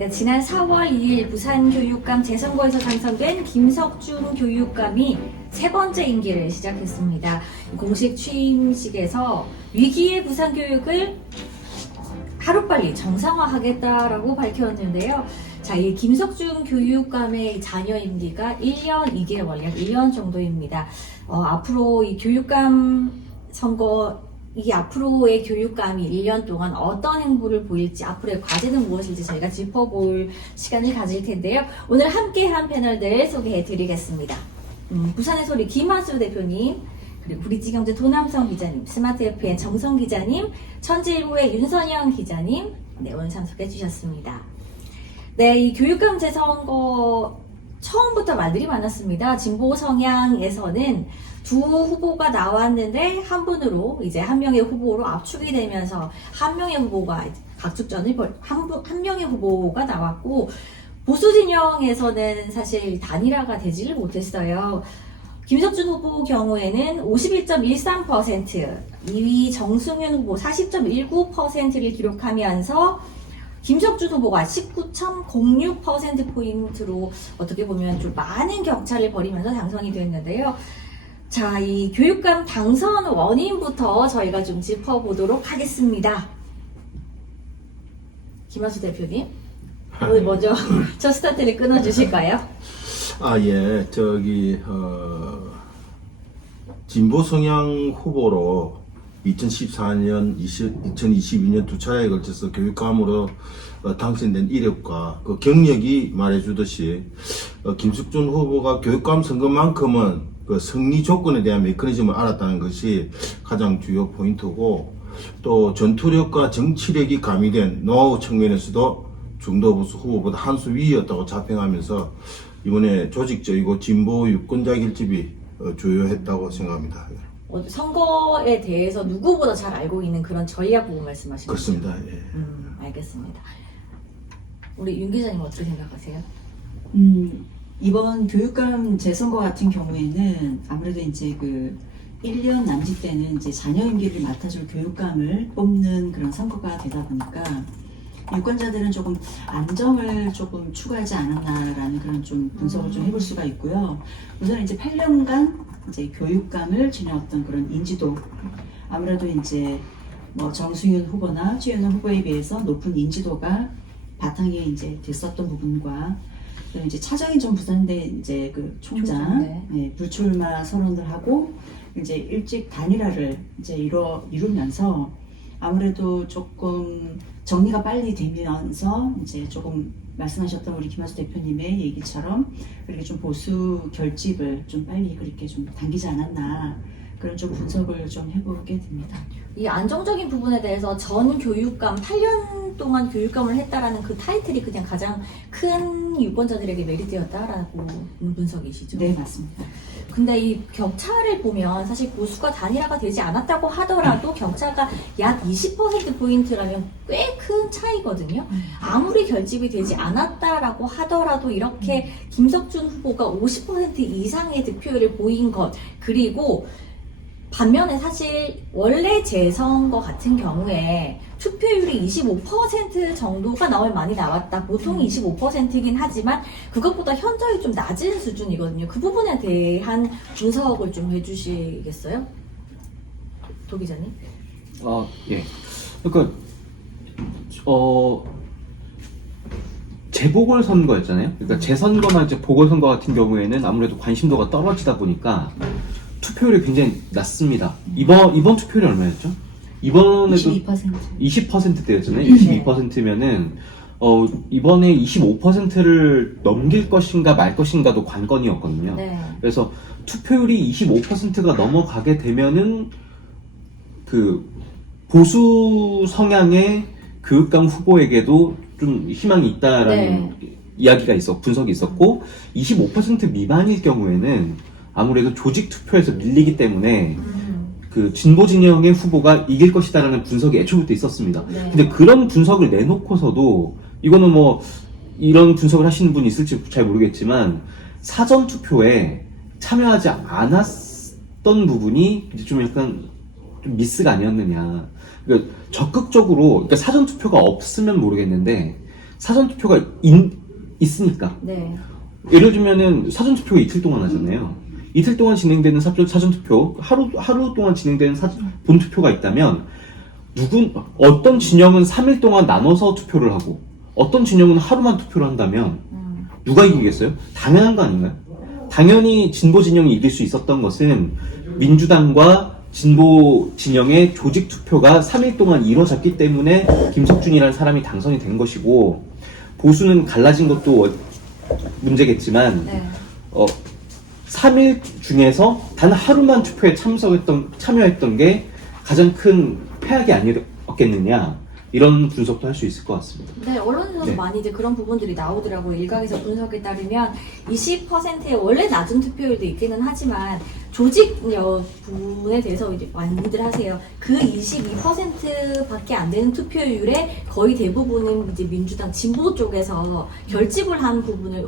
네, 지난 4월 2일 부산교육감 재선거에서 당선된 김석준 교육감이 세 번째 임기를 시작했습니다. 공식 취임식에서 위기의 부산교육을 하루빨리 정상화하겠다라고 밝혔는데요. 자, 이 김석준 교육감의 자녀 임기가 1년 2개월, 약 1년 정도입니다. 앞으로 이 교육감 선거, 이 앞으로의 교육감이 1년 동안 어떤 행보를 보일지, 앞으로의 과제는 무엇일지 저희가 짚어볼 시간을 가질 텐데요. 오늘 함께한 패널들 소개해 드리겠습니다. 부산의 소리 김하수 대표님, 그리고 브릿지경제 도남성 기자님, 스마트 FN 정성 기자님, 천지일보의 윤선영 기자님, 네, 오늘 참석해 주셨습니다. 네, 이 교육감 재선거 처음부터 말들이 많았습니다. 진보 성향에서는 두 후보가 나왔는데 한 분으로 이제 한 명의 후보로 압축이 되면서 한 명의 후보가 각축전을 한 명의 후보가 나왔고, 보수 진영에서는 사실 단일화가 되지를 못했어요. 김석준 후보 경우에는 51.13%, 2위 정승윤 후보 40.19%를 기록하면서 김석준 후보가 19.06%포인트로 어떻게 보면 좀 많은 격차를 벌이면서 당선이 됐는데요. 자, 이 교육감 당선 원인부터 저희가 좀 짚어보도록 하겠습니다. 김하수 대표님, 오늘 먼저 첫 스타트를 끊어주실까요? 예. 진보 성향 후보로 2014년, 2022년 두 차례에 걸쳐서 교육감으로 당선된 이력과 그 경력이 말해주듯이 김석준 후보가 교육감 선거만큼은 그 승리 조건에 대한 메커니즘을 알았다는 것이 가장 주요 포인트고, 또 전투력과 정치력이 가미된 노하우 측면에서도 중도 보수 후보보다 한 수 위였다고 자평하면서 이번에 조직적이고 진보 유권자 결집이 주요했다고 생각합니다. 선거에 대해서 누구보다 잘 알고 있는 그런 전략 보고 말씀하시는 거죠? 그렇습니다. 예. 알겠습니다. 우리 윤 기자님 어떻게 생각하세요? 이번 교육감 재선거 같은 경우에는 아무래도 이제 그 1년 남짓 때는 이제 자녀 임기를 맡아줄 교육감을 뽑는 그런 선거가 되다 보니까 유권자들은 조금 안정을 조금 추구하지 않았나라는 그런 좀 분석을 좀 해볼 수가 있고요. 우선 이제 8년간 이제 교육감을 지내왔던 그런 인지도, 아무래도 이제 뭐 정승윤 후보나 최현우 후보에 비해서 높은 인지도가 바탕에 이제 됐었던 부분과, 그다음에 이제 차정희 전 부산대 이제 그 총장 네, 불출마 선언을 하고 이제 일찍 단일화를 이제 이루면서 아무래도 조금 정리가 빨리 되면서 이제 조금 말씀하셨던 우리 김하수 대표님의 얘기처럼 그렇게 좀 보수 결집을 좀 빨리 그렇게 좀 당기지 않았나, 그런 좀 분석을 좀 해보게 됩니다. 이 안정적인 부분에 대해서 전 교육감, 8년 동안 교육감을 했다라는 그 타이틀이 그냥 가장 큰 유권자들에게 메리트였다라고 분석이시죠? 네, 맞습니다. 근데 이 격차를 보면 사실 보수가 단일화가 되지 않았다고 하더라도 격차가 약 20%포인트라면 꽤 큰 차이거든요. 아무리 결집이 되지 않았다라고 하더라도 이렇게 김석준 후보가 50% 이상의 득표율을 보인 것, 그리고 반면에 사실 원래 재선거 같은 경우에 투표율이 25% 정도가 많이 나왔다. 보통 25%이긴 하지만 그것보다 현저히 좀 낮은 수준이거든요. 그 부분에 대한 분석을 좀 해주시겠어요? 도 기자님? 예. 그러니까 재보궐선거였잖아요. 그러니까 재선거나 이제 보궐선거 같은 경우에는 아무래도 관심도가 떨어지다 보니까 투표율이 굉장히 낮습니다. 이번 투표율이 얼마였죠? 이번에도 20%대였잖아요. 22%면은 이번에 25%를 넘길 것인가 말 것인가도 관건이었거든요. 네. 그래서 투표율이 25%가 넘어가게 되면은 그 보수 성향의 교육감 후보에게도 좀 희망이 있다라는 이야기가 분석이 있었고, 25% 미만일 경우에는 아무래도 조직 투표에서 밀리기 때문에 그 진보 진영의 후보가 이길 것이다라는 분석이 애초부터 있었습니다. 근데 그런 분석을 내놓고서도, 이거는 뭐 이런 분석을 하시는 분이 있을지 잘 모르겠지만, 사전 투표에 참여하지 않았던 부분이 이제 좀 약간 좀 미스가 아니었느냐. 그러니까 적극적으로, 그러니까 사전 투표가 없으면 모르겠는데 사전투표가 있으니까. 네. 예를 들면은 사전투표가 이틀 동안 하잖아요. 이틀 동안 진행되는 사전투표, 하루 동안 진행되는 본투표가 있다면, 어떤 진영은 3일 동안 나눠서 투표를 하고, 어떤 진영은 하루만 투표를 한다면, 누가 이기겠어요? 당연한 거 아닌가요? 당연히 진보 진영이 이길 수 있었던 것은 민주당과 진보 진영의 조직 투표가 3일 동안 이루어졌기 때문에 김석준이라는 사람이 당선이 된 것이고, 보수는 갈라진 것도 문제겠지만, 네. 3일 중에서 단 하루만 투표에 참여했던 게 가장 큰 패악이 아니었겠느냐, 이런 분석도 할 수 있을 것 같습니다. 네, 언론에서도 네. 많이 이제 그런 부분들이 나오더라고요. 일각에서 분석에 따르면 20%의 원래 낮은 투표율도 있기는 하지만 조직 부분에 대해서 이제 많이들 하세요. 그 22%밖에 안 되는 투표율에 거의 대부분은 이제 민주당 진보 쪽에서 결집을 한 부분을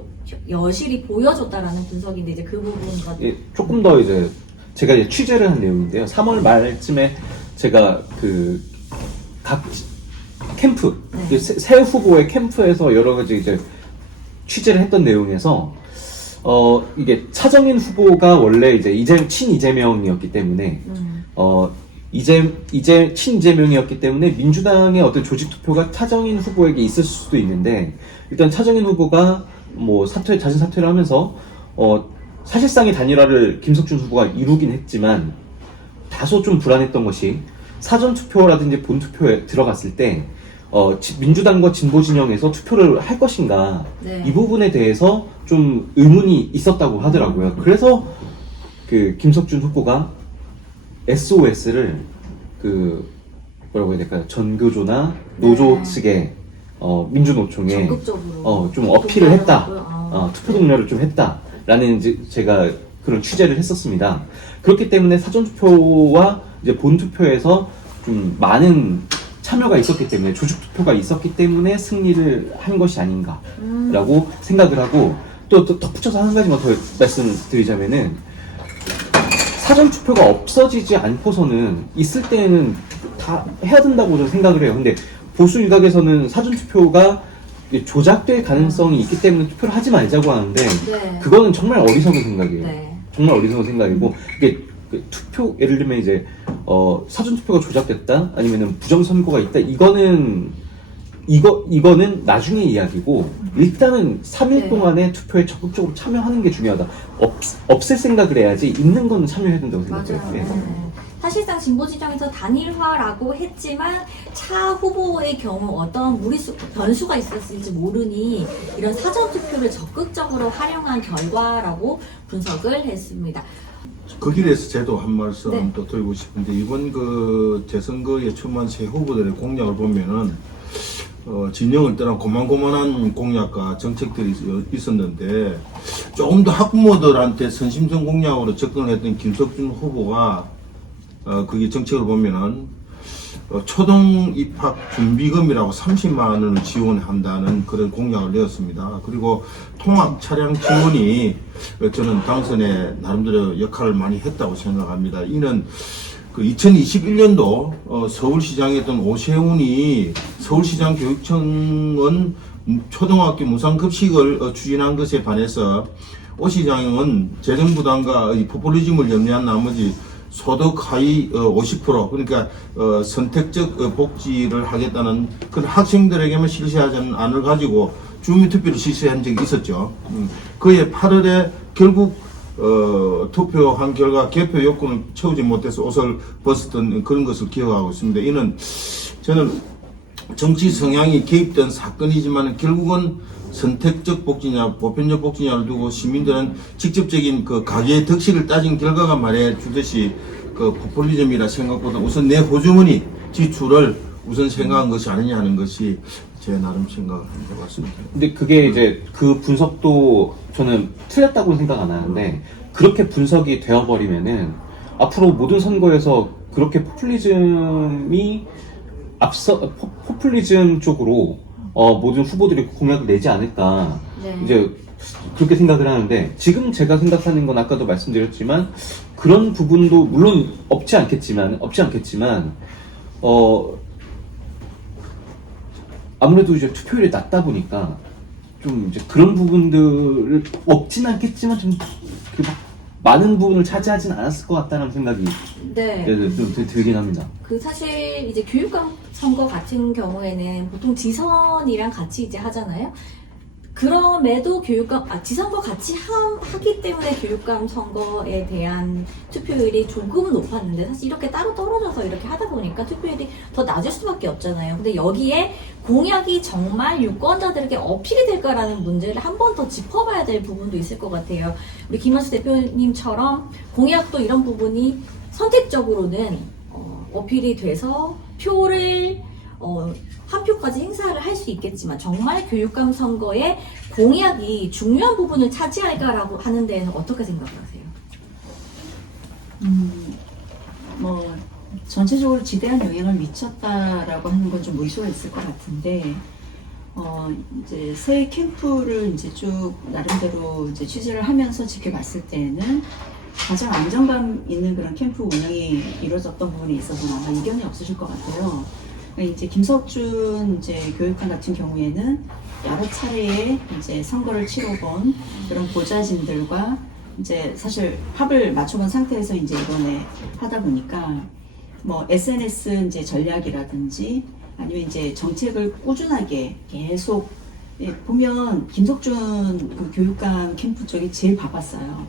여실히 보여줬다라는 분석인데 이제 그 부분과 예, 조금 더 이제 제가 이제 취재를 한 내용인데요. 3월 말쯤에 제가 각 캠프, 네. 새 후보의 캠프에서 여러 가지 이제 취재를 했던 내용에서 이게 차정인 후보가 원래 이제 친이재명이었기 때문에 친이재명이었기 때문에 민주당의 어떤 조직 투표가 차정인 후보에게 있을 수도 있는데, 일단 차정인 후보가 뭐 자진 사퇴를 하면서 사실상의 단일화를 김석준 후보가 이루긴 했지만, 다소 좀 불안했던 것이 사전 투표라든지 본 투표에 들어갔을 때 민주당과 진보 진영에서 투표를 할 것인가, 네. 이 부분에 대해서 좀 의문이 있었다고 하더라고요. 그래서 김석준 후보가 SOS를 뭐라고 해야 될까요? 전교조나 노조 네. 측에 민주노총에 적극적으로 좀 어필을 했다. 동료라고요? 투표 동료를 좀 했다라는 제가 그런 취재를 했었습니다. 그렇기 때문에 사전투표와 이제 본투표에서 좀 많은 참여가 있었기 때문에, 조직 투표가 있었기 때문에 승리를 한 것이 아닌가라고 생각을 하고, 또 덧붙여서 한 가지만 더 말씀드리자면은, 사전투표가 없어지지 않고서는 있을 때는 다 해야 된다고 저는 생각을 해요. 근데 보수 일각에서는 사전투표가 조작될 가능성이 있기 때문에 투표를 하지 말자고 하는데, 네. 그거는 정말 어리석은 생각이에요. 네. 정말 어리석은 생각이고, 이게 투표, 예를 들면 이제 사전 투표가 조작됐다, 아니면은 부정 선거가 있다, 이거는 나중에 이야기고, 일단은 3일 네. 동안의 투표에 적극적으로 참여하는 게 중요하다. 없앨 생각을 해야지 있는 거는 참여해야 된다고 맞아요. 생각해요. 네. 사실상 진보 진영에서 단일화라고 했지만 차 후보의 경우 어떤 변수가 있었을지 모르니 이런 사전 투표를 적극적으로 활용한 결과라고 분석을 했습니다. 거기에 대해서 제도 한 말씀 네. 또 드리고 싶은데, 이번 재선거에 출마한 새 후보들의 공약을 보면은 진영을 떠난 고만고만한 공약과 정책들이 있었는데, 조금 더 학부모들한테 선심성 공약으로 접근을 했던 김석준 후보가 그게 정책을 보면은 초등 입학 준비금이라고 30만 원을 지원한다는 그런 공약을 내었습니다. 그리고 통학 차량 지원이 저는 당선에 나름대로 역할을 많이 했다고 생각합니다. 이는 2021년도 서울시장이었던 오세훈이 서울시장 교육청은 초등학교 무상급식을 추진한 것에 반해서 오 시장은 재정부담과 포퓰리즘을 염려한 나머지 소득 하위 50%, 그러니까 선택적 복지를 하겠다는 그런 학생들에게만 실시하지 않을 가지고 주민투표를 실시한 적이 있었죠. 그해 8월에 결국 투표한 결과 개표 요건을 채우지 못해서 옷을 벗었던 그런 것을 기억하고 있습니다. 이는 저는 정치 성향이 개입된 사건이지만 결국은 선택적 복지냐 보편적 복지냐를 두고 시민들은 직접적인 가계의 덕식을 따진 결과가 말해 주듯이 포퓰리즘이라 생각보다 우선 내 호주머니 지출을 우선 생각한 것이 아니냐 하는 것이 제 나름 생각을 한 것 같습니다. 근데 그게 이제 그 분석도 저는 틀렸다고 생각 안 하는데, 그렇게 분석이 되어버리면은 앞으로 모든 선거에서 그렇게 포퓰리즘이 포퓰리즘 쪽으로 모든 후보들이 공약을 내지 않을까, 네. 이제 그렇게 생각을 하는데, 지금 제가 생각하는 건 아까도 말씀드렸지만 그런 부분도 물론 없지 않겠지만 아무래도 이제 투표율이 낮다 보니까 좀 이제 그런 부분들을 없진 않겠지만 좀 그 많은 부분을 차지하진 않았을 것 같다는 생각이 네. 좀 들긴 합니다. 그 사실 이제 교육감 선거 같은 경우에는 보통 지선이랑 같이 이제 하잖아요. 그럼에도 지선과 같이 하기 때문에 교육감 선거에 대한 투표율이 조금은 높았는데 사실 이렇게 따로 떨어져서 이렇게 하다 보니까 투표율이 더 낮을 수밖에 없잖아요. 근데 여기에 공약이 정말 유권자들에게 어필이 될까라는 문제를 한 번 더 짚어봐야 될 부분도 있을 것 같아요. 우리 김한수 대표님처럼 공약도 이런 부분이 선택적으로는 어필이 돼서 표를 한 표까지 행사를 할 수 있겠지만 정말 교육감 선거에 공약이 중요한 부분을 차지할까라고 하는 데는 어떻게 생각하세요? 뭐 전체적으로 지대한 영향을 미쳤다라고 하는 건 좀 무리수가 있을 것 같은데 이제 새 캠프를 이제 쭉 나름대로 이제 취재를 하면서 지켜봤을 때는 가장 안정감 있는 그런 캠프 운영이 이루어졌던 부분이 있어서 아마 이견이 없으실 것 같아요. 이제 김석준 이제 교육감 같은 경우에는 여러 차례의 이제 선거를 치러본 그런 보좌진들과 이제 사실 합을 맞춰본 상태에서 이제 이번에 하다 보니까 뭐 SNS 이제 전략이라든지 아니면 이제 정책을 꾸준하게 계속 보면 김석준 그 교육감 캠프 쪽이 제일 바빴어요.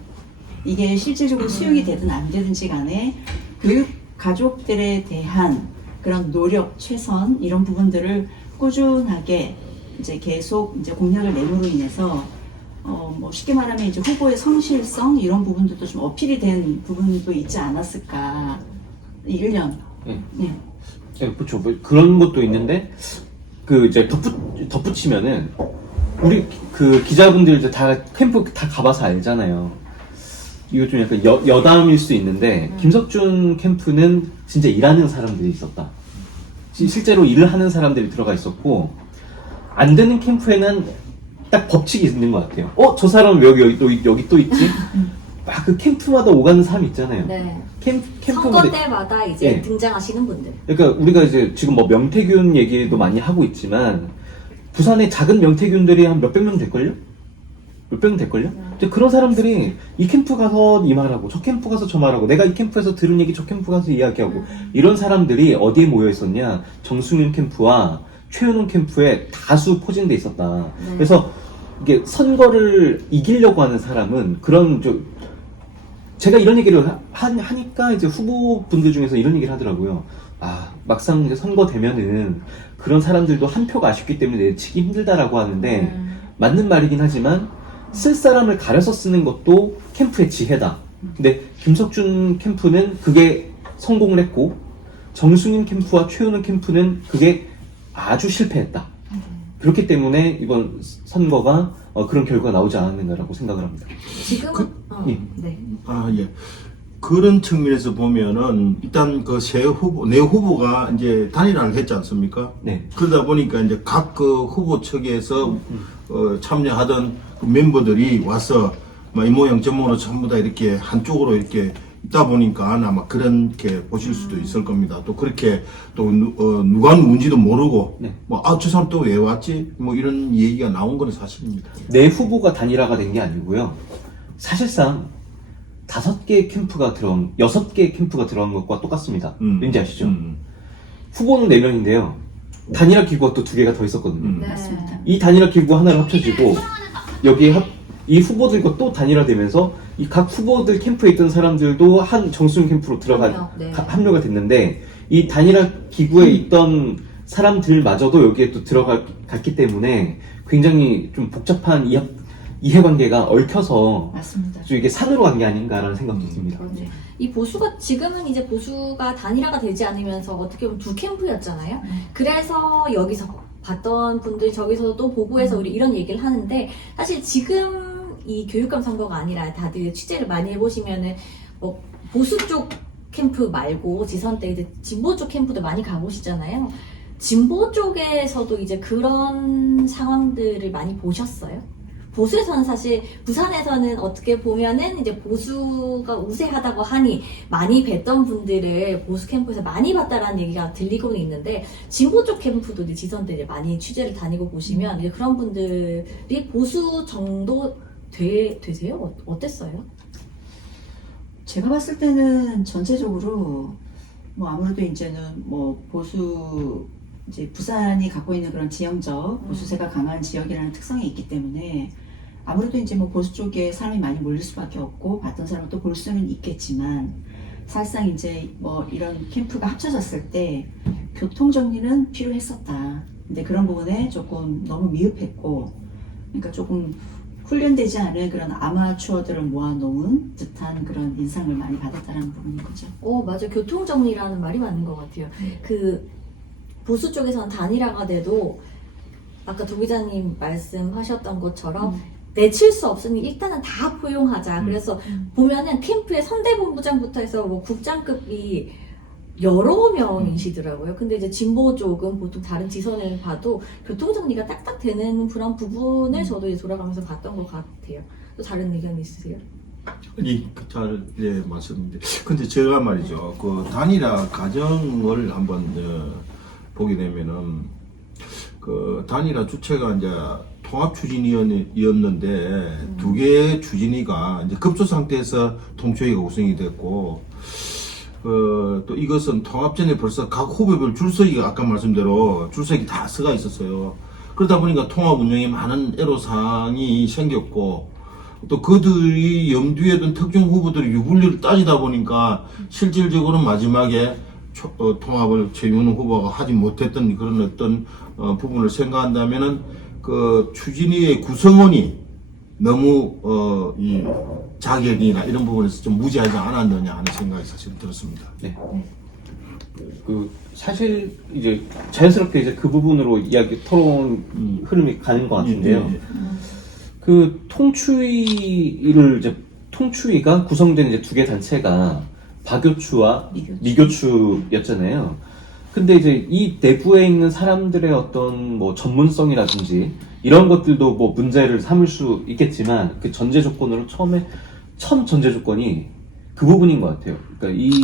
이게 실질적으로 수용이 되든 안 되든지 간에 교육 가족들에 대한 그런 노력, 최선 이런 부분들을 꾸준하게 이제 계속 이제 공약을 내므로 인해서 뭐 쉽게 말하면 이제 후보의 성실성 이런 부분들도 좀 어필이 된 부분도 있지 않았을까. 1년. 네. 네. 네, 그렇죠. 뭐 그런 것도 있는데 그 이제 덧붙이면은 우리 그 기자분들 이제 다 캠프 다 가봐서 알잖아요. 이거 좀 약간 여담일 수 있는데 김석준 캠프는 진짜 일하는 사람들이 있었다. 실제로 일을 하는 사람들이 들어가 있었고 안 되는 캠프에는 딱 법칙이 있는 것 같아요. 저 사람 왜 여기 또 있지? 막 그 캠프마다 오가는 사람 있잖아요. 네. 캠프마다 선거 때마다 이제 네. 등장하시는 분들. 그러니까 우리가 이제 지금 뭐 명태균 얘기도 많이 하고 있지만 부산에 작은 명태균들이 한 몇백 명 될걸요? 몇백 명 될걸요? 이제 그런 사람들이 이 캠프 가서 이 말하고 저 캠프 가서 저 말하고 내가 이 캠프에서 들은 얘기 저 캠프 가서 이야기하고 이런 사람들이 어디에 모여 있었냐? 정승윤 캠프와 최현웅 캠프에 다수 포진돼 있었다. 네. 그래서 이게 선거를 이기려고 하는 사람은 그런 제가 이런 얘기를 하니까 이제 후보분들 중에서 이런 얘기를 하더라고요. 막상 이제 선거 되면은 그런 사람들도 한 표가 아쉽기 때문에 내치기 힘들다라고 하는데 맞는 말이긴 하지만 쓸 사람을 가려서 쓰는 것도 캠프의 지혜다. 근데 김석준 캠프는 그게 성공을 했고 정승윤 캠프와 최은우 캠프는 그게 아주 실패했다. 그렇기 때문에 이번 선거가 그런 결과가 나오지 않았는가라고 생각을 합니다. 지금은 예. 네. 예. 그런 측면에서 보면은 일단 그 내 후보가 이제 단일화를 했지 않습니까? 네. 그러다 보니까 이제 각 그 후보 측에서 참여하던 그 멤버들이 와서 이 모양 저 모양 전부 다 이렇게 한쪽으로 이렇게 있다 보니까 아마 그렇게 보실 수도 있을 겁니다. 또 그렇게 또 누가 누군지도 모르고 네. 저 사람 또 왜 왔지? 뭐 이런 얘기가 나온 건 사실입니다. 내 후보가 단일화가 된 게 아니고요. 사실상 6개 캠프가 들어간 것과 똑같습니다. 왠지 아시죠? 후보는 4명인데요. 단일화 기구가 또 2개가 더 있었거든요. 네. 맞습니다. 이 단일화 기구가 하나로 합쳐지고 여기에 이 후보들과 또 단일화되면서 이 각 후보들 캠프에 있던 사람들도 한 정수영 캠프로 네. 합류가 됐는데 이 단일화 기구에 있던 사람들마저도 여기에 또 들어갔기 때문에 굉장히 좀 복잡한 이해관계가 얽혀서 맞습니다. 좀 이게 산으로 간 게 아닌가라는 생각도 듭니다. 그렇죠. 이 보수가 지금은 이제 보수가 단일화가 되지 않으면서 어떻게 보면 두 캠프였잖아요. 그래서 여기서 봤던 분들 저기서 또 보고해서 우리 이런 얘기를 하는데 사실 지금 이 교육감 선거가 아니라 다들 취재를 많이 해보시면은 뭐 보수 쪽 캠프 말고 지선 때 이제 진보 쪽 캠프도 많이 가보시잖아요. 진보 쪽에서도 이제 그런 상황들을 많이 보셨어요? 보수에서는 사실 부산에서는 어떻게 보면은 이제 보수가 우세하다고 하니 많이 뵀던 분들을 보수 캠프에서 많이 봤다라는 얘기가 들리고는 있는데 진보 쪽 캠프도 이제 지선 때 이제 많이 취재를 다니고 보시면 이제 그런 분들이 보수 정도 되세요? 어땠어요? 제가 봤을 때는 전체적으로 뭐 아무래도 이제는 뭐 보수 이제 부산이 갖고 있는 그런 지형적 보수세가 강한 지역이라는 특성이 있기 때문에 아무래도 이제 뭐 보수 쪽에 사람이 많이 몰릴 수밖에 없고 봤던 사람도 볼 수는 있겠지만 사실상 이제 뭐 이런 캠프가 합쳐졌을 때 교통 정리는 필요했었다. 근데 그런 부분에 조금 너무 미흡했고 그러니까 조금 훈련되지 않은 그런 아마추어들을 모아놓은 듯한 그런 인상을 많이 받았다는 부분인 거죠. 맞아. 교통정리라는 말이 맞는 것 같아요. 그 보수 쪽에서는 단일화가 돼도 아까 도 기자님 말씀하셨던 것처럼 내칠 수 없으니 일단은 다 포용하자. 그래서 보면은 캠프에 선대본부장부터 해서 뭐 국장급이 여러 명이시더라고요. 근데 이제 진보 쪽은 보통 다른 지선을 봐도 교통정리가 딱딱 되는 그런 부분을 저도 이제 돌아가면서 봤던 것 같아요. 또 다른 의견 있으세요? 아니, 예, 맞습니다. 근데 제가 말이죠, 그 단일화 과정을 한번 보게 되면은, 그 단일화 주체가 이제 통합 추진위였는데, 두 개의 추진위가 이제 급조 상태에서 통추위가 구성이 됐고, 또 이것은 통합 전에 벌써 각 후보별 줄서기가 아까 말씀대로 줄서기 다 써가 있었어요. 그러다 보니까 통합 운영에 많은 애로사항이 생겼고, 또 그들이 염두에 둔 특정 후보들의 유불리를 따지다 보니까 실질적으로 마지막에 통합을 최윤호 후보가 하지 못했던 그런 어떤 부분을 생각한다면은 그 추진위의 구성원이 너무 이 자격이나 이런 부분에서 좀 무지하지 않았느냐 하는 생각이 사실 들었습니다. 네. 그 사실 이제 자연스럽게 이제 그 부분으로 이야기 토론 흐름이 가는 것 같은데요. 예. 그 통추위가 구성된 이제 두 개 단체가 박교추와 미교추였잖아요. 근데 이제 이 내부에 있는 사람들의 어떤 뭐 전문성이라든지 이런 것들도 뭐 문제를 삼을 수 있겠지만 그 전제 조건으로 첫 전제 조건이 그 부분인 것 같아요. 그러니까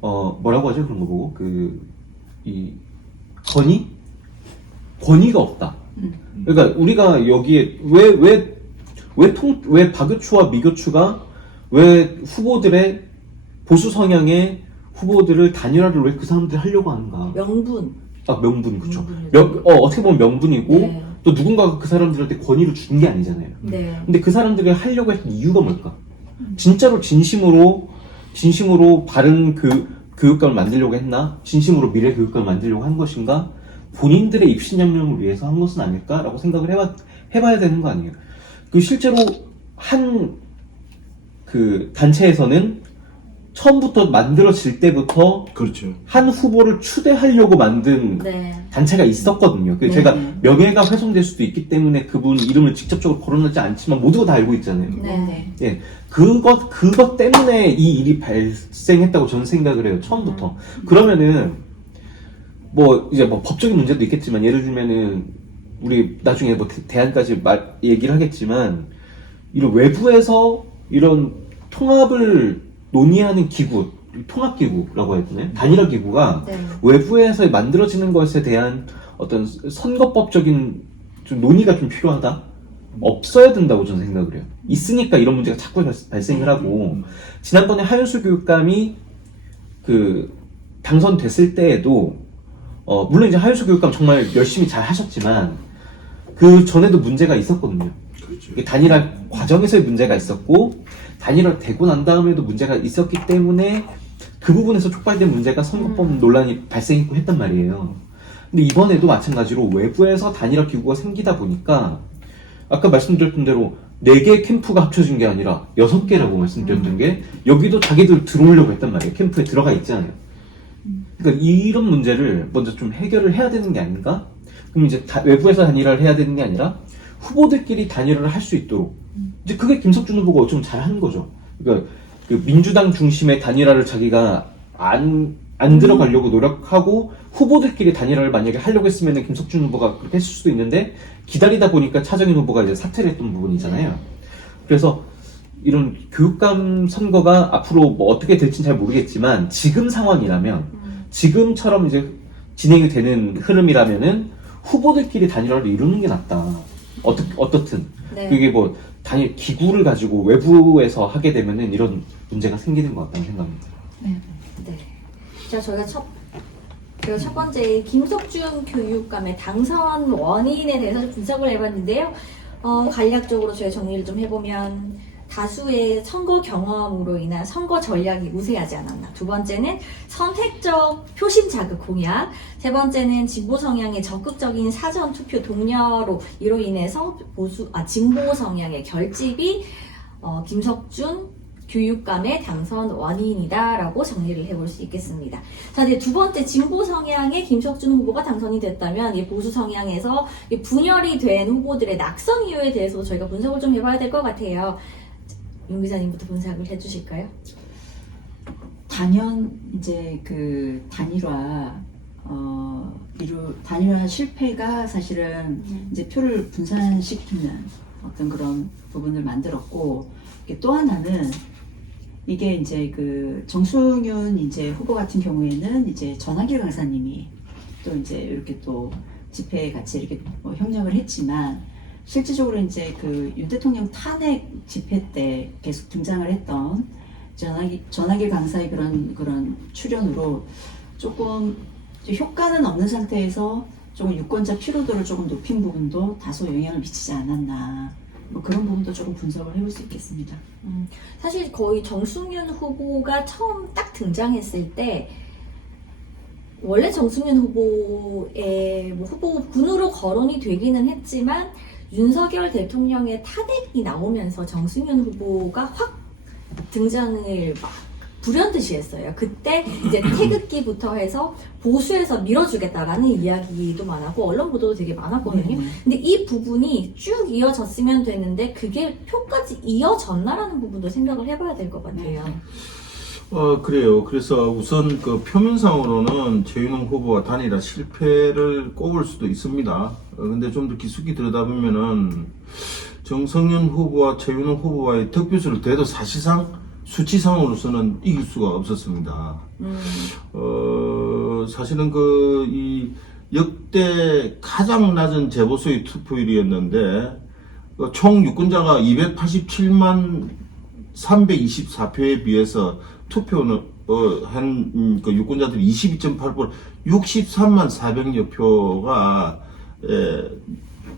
뭐라고 하죠? 그런 거 보고 권위가 없다. 그러니까 우리가 여기에 왜 박교추와 미교추가 왜 후보들의 보수 성향의 후보들을 단일화를 왜 그 사람들이 하려고 하는가? 명분. 명분, 그쵸. 명분이죠. 어떻게 보면 명분이고, 네. 또 누군가가 그 사람들한테 권위를 준 게 아니잖아요. 네. 근데 그 사람들이 하려고 했던 이유가 뭘까? 진짜로 진심으로 바른 교육감을 만들려고 했나? 진심으로 미래 교육감을 만들려고 한 것인가? 본인들의 입신양명을 위해서 한 것은 아닐까라고 생각을 해봐야 되는 거 아니에요. 실제로 그 단체에서는 처음부터 만들어질 때부터 그렇죠. 한 후보를 추대하려고 만든 네. 단체가 있었거든요. 네. 제가 명예가 훼손될 수도 있기 때문에 그분 이름을 직접적으로 거론하지 않지만 모두가 다 알고 있잖아요. 네. 예, 그것 때문에 이 일이 발생했다고 저는 생각을 해요. 처음부터. 그러면은 이제 법적인 문제도 있겠지만 예를 들면은 우리 나중에 대안까지 얘기를 하겠지만 이런 외부에서 이런 통합을 논의하는 기구, 통합기구라고 해야 되나요? 단일화 기구가 네. 외부에서 만들어지는 것에 대한 어떤 선거법적인 좀 논의가 좀 필요하다? 없어야 된다고 저는 생각을 해요. 있으니까 이런 문제가 자꾸 발생을 하고, 지난번에 하윤수 교육감이 당선됐을 때에도, 물론 이제 하윤수 교육감 정말 열심히 잘 하셨지만, 그 전에도 문제가 있었거든요. 그렇죠. 단일화 과정에서의 문제가 있었고, 단일화 되고 난 다음에도 문제가 있었기 때문에 그 부분에서 촉발된 문제가 선거법 논란이 발생했고 했단 말이에요. 근데 이번에도 마찬가지로 외부에서 단일화 기구가 생기다 보니까 아까 말씀드렸던 대로 4개 캠프가 합쳐진 게 아니라 6개라고 말씀드렸던 게 여기도 자기들 들어오려고 했단 말이에요. 캠프에 들어가 있잖아요. 그러니까 이런 문제를 먼저 좀 해결을 해야 되는 게 아닌가? 그럼 이제 외부에서 단일화를 해야 되는 게 아니라 후보들끼리 단일화를 할 수 있도록 이제 그게 김석준 후보가 좀 잘하는 거죠. 그러니까 그 민주당 중심의 단일화를 자기가 안 안 들어가려고 노력하고 후보들끼리 단일화를 만약에 하려고 했으면 김석준 후보가 그렇게 했을 수도 있는데 기다리다 보니까 차정인 후보가 이제 사퇴를 했던 부분이잖아요. 그래서 이런 교육감 선거가 앞으로 뭐 어떻게 될지는 잘 모르겠지만 지금 상황이라면 지금처럼 이제 진행이 되는 흐름이라면은 후보들끼리 단일화를 이루는 게 낫다. 어떻든 네. 그게 뭐 단일 기구를 가지고 외부에서 하게 되면은 이런 문제가 생기는 것 같다는 생각입니다. 네. 네. 자, 저희가 첫 번째 김석준 교육감의 당선 원인에 대해서 좀 분석을 해봤는데요. 간략적으로 저희 정리를 좀 해보면 다수의 선거 경험으로 인한 선거 전략이 우세하지 않았나. 두 번째는 선택적 표심 자극 공약. 세 번째는 진보 성향의 적극적인 사전 투표 동료로 이로 인해서 진보 성향의 결집이 김석준 교육감의 당선 원인이다라고 정리를 해볼 수 있겠습니다. 자, 이제 두 번째 진보 성향의 김석준 후보가 당선이 됐다면 이 보수 성향에서 이 분열이 된 후보들의 낙선 이유에 대해서 저희가 분석을 좀 해봐야 될 것 같아요. 윤 기자님부터 분석을 해주실까요? 단연 이제 그 단일화 실패가 사실은 이제 표를 분산시키는 어떤 그런 부분을 만들었고, 또 하나는 이게 이제 그 정승윤 이제 후보 같은 경우에는 이제 전하길 강사님이 또 이제 이렇게 또 집회에 같이 이렇게 뭐 협력을 했지만, 실질적으로 이제 그 윤 대통령 탄핵 집회 때 계속 등장을 했던 전하길 강사의 그런 출연으로 조금 효과는 없는 상태에서 조금 유권자 피로도를 조금 높인 부분도 다소 영향을 미치지 않았나. 뭐 그런 부분도 조금 분석을 해볼 수 있겠습니다. 사실 거의 정승윤 후보가 처음 딱 등장했을 때 원래 정승윤 후보의 후보군으로 거론이 되기는 했지만 윤석열 대통령의 탄핵이 나오면서 정승윤 후보가 확 등장을 막 불현듯이 했어요. 그때 이제 태극기부터 해서 보수에서 밀어주겠다라는 이야기도 많았고 언론 보도도 되게 많았거든요. 근데 이 부분이 쭉 이어졌으면 되는데 그게 표까지 이어졌나라는 부분도 생각을 해봐야 될 것 같아요. 그래요. 그래서 우선 그 표면상으로는 최윤웅 후보가 단일화 실패를 꼽을 수도 있습니다. 근데 좀 더 깊숙이 들여다보면은 정성윤 후보와 최윤웅 후보와의 득표수를 대도 사실상 수치상으로서는 이길 수가 없었습니다. 사실은 이 역대 가장 낮은 재보수의 투표율이었는데, 총 유권자가 287만 324표에 비해서 투표는 한 유권자들이 22.8%, 63만 400여 표가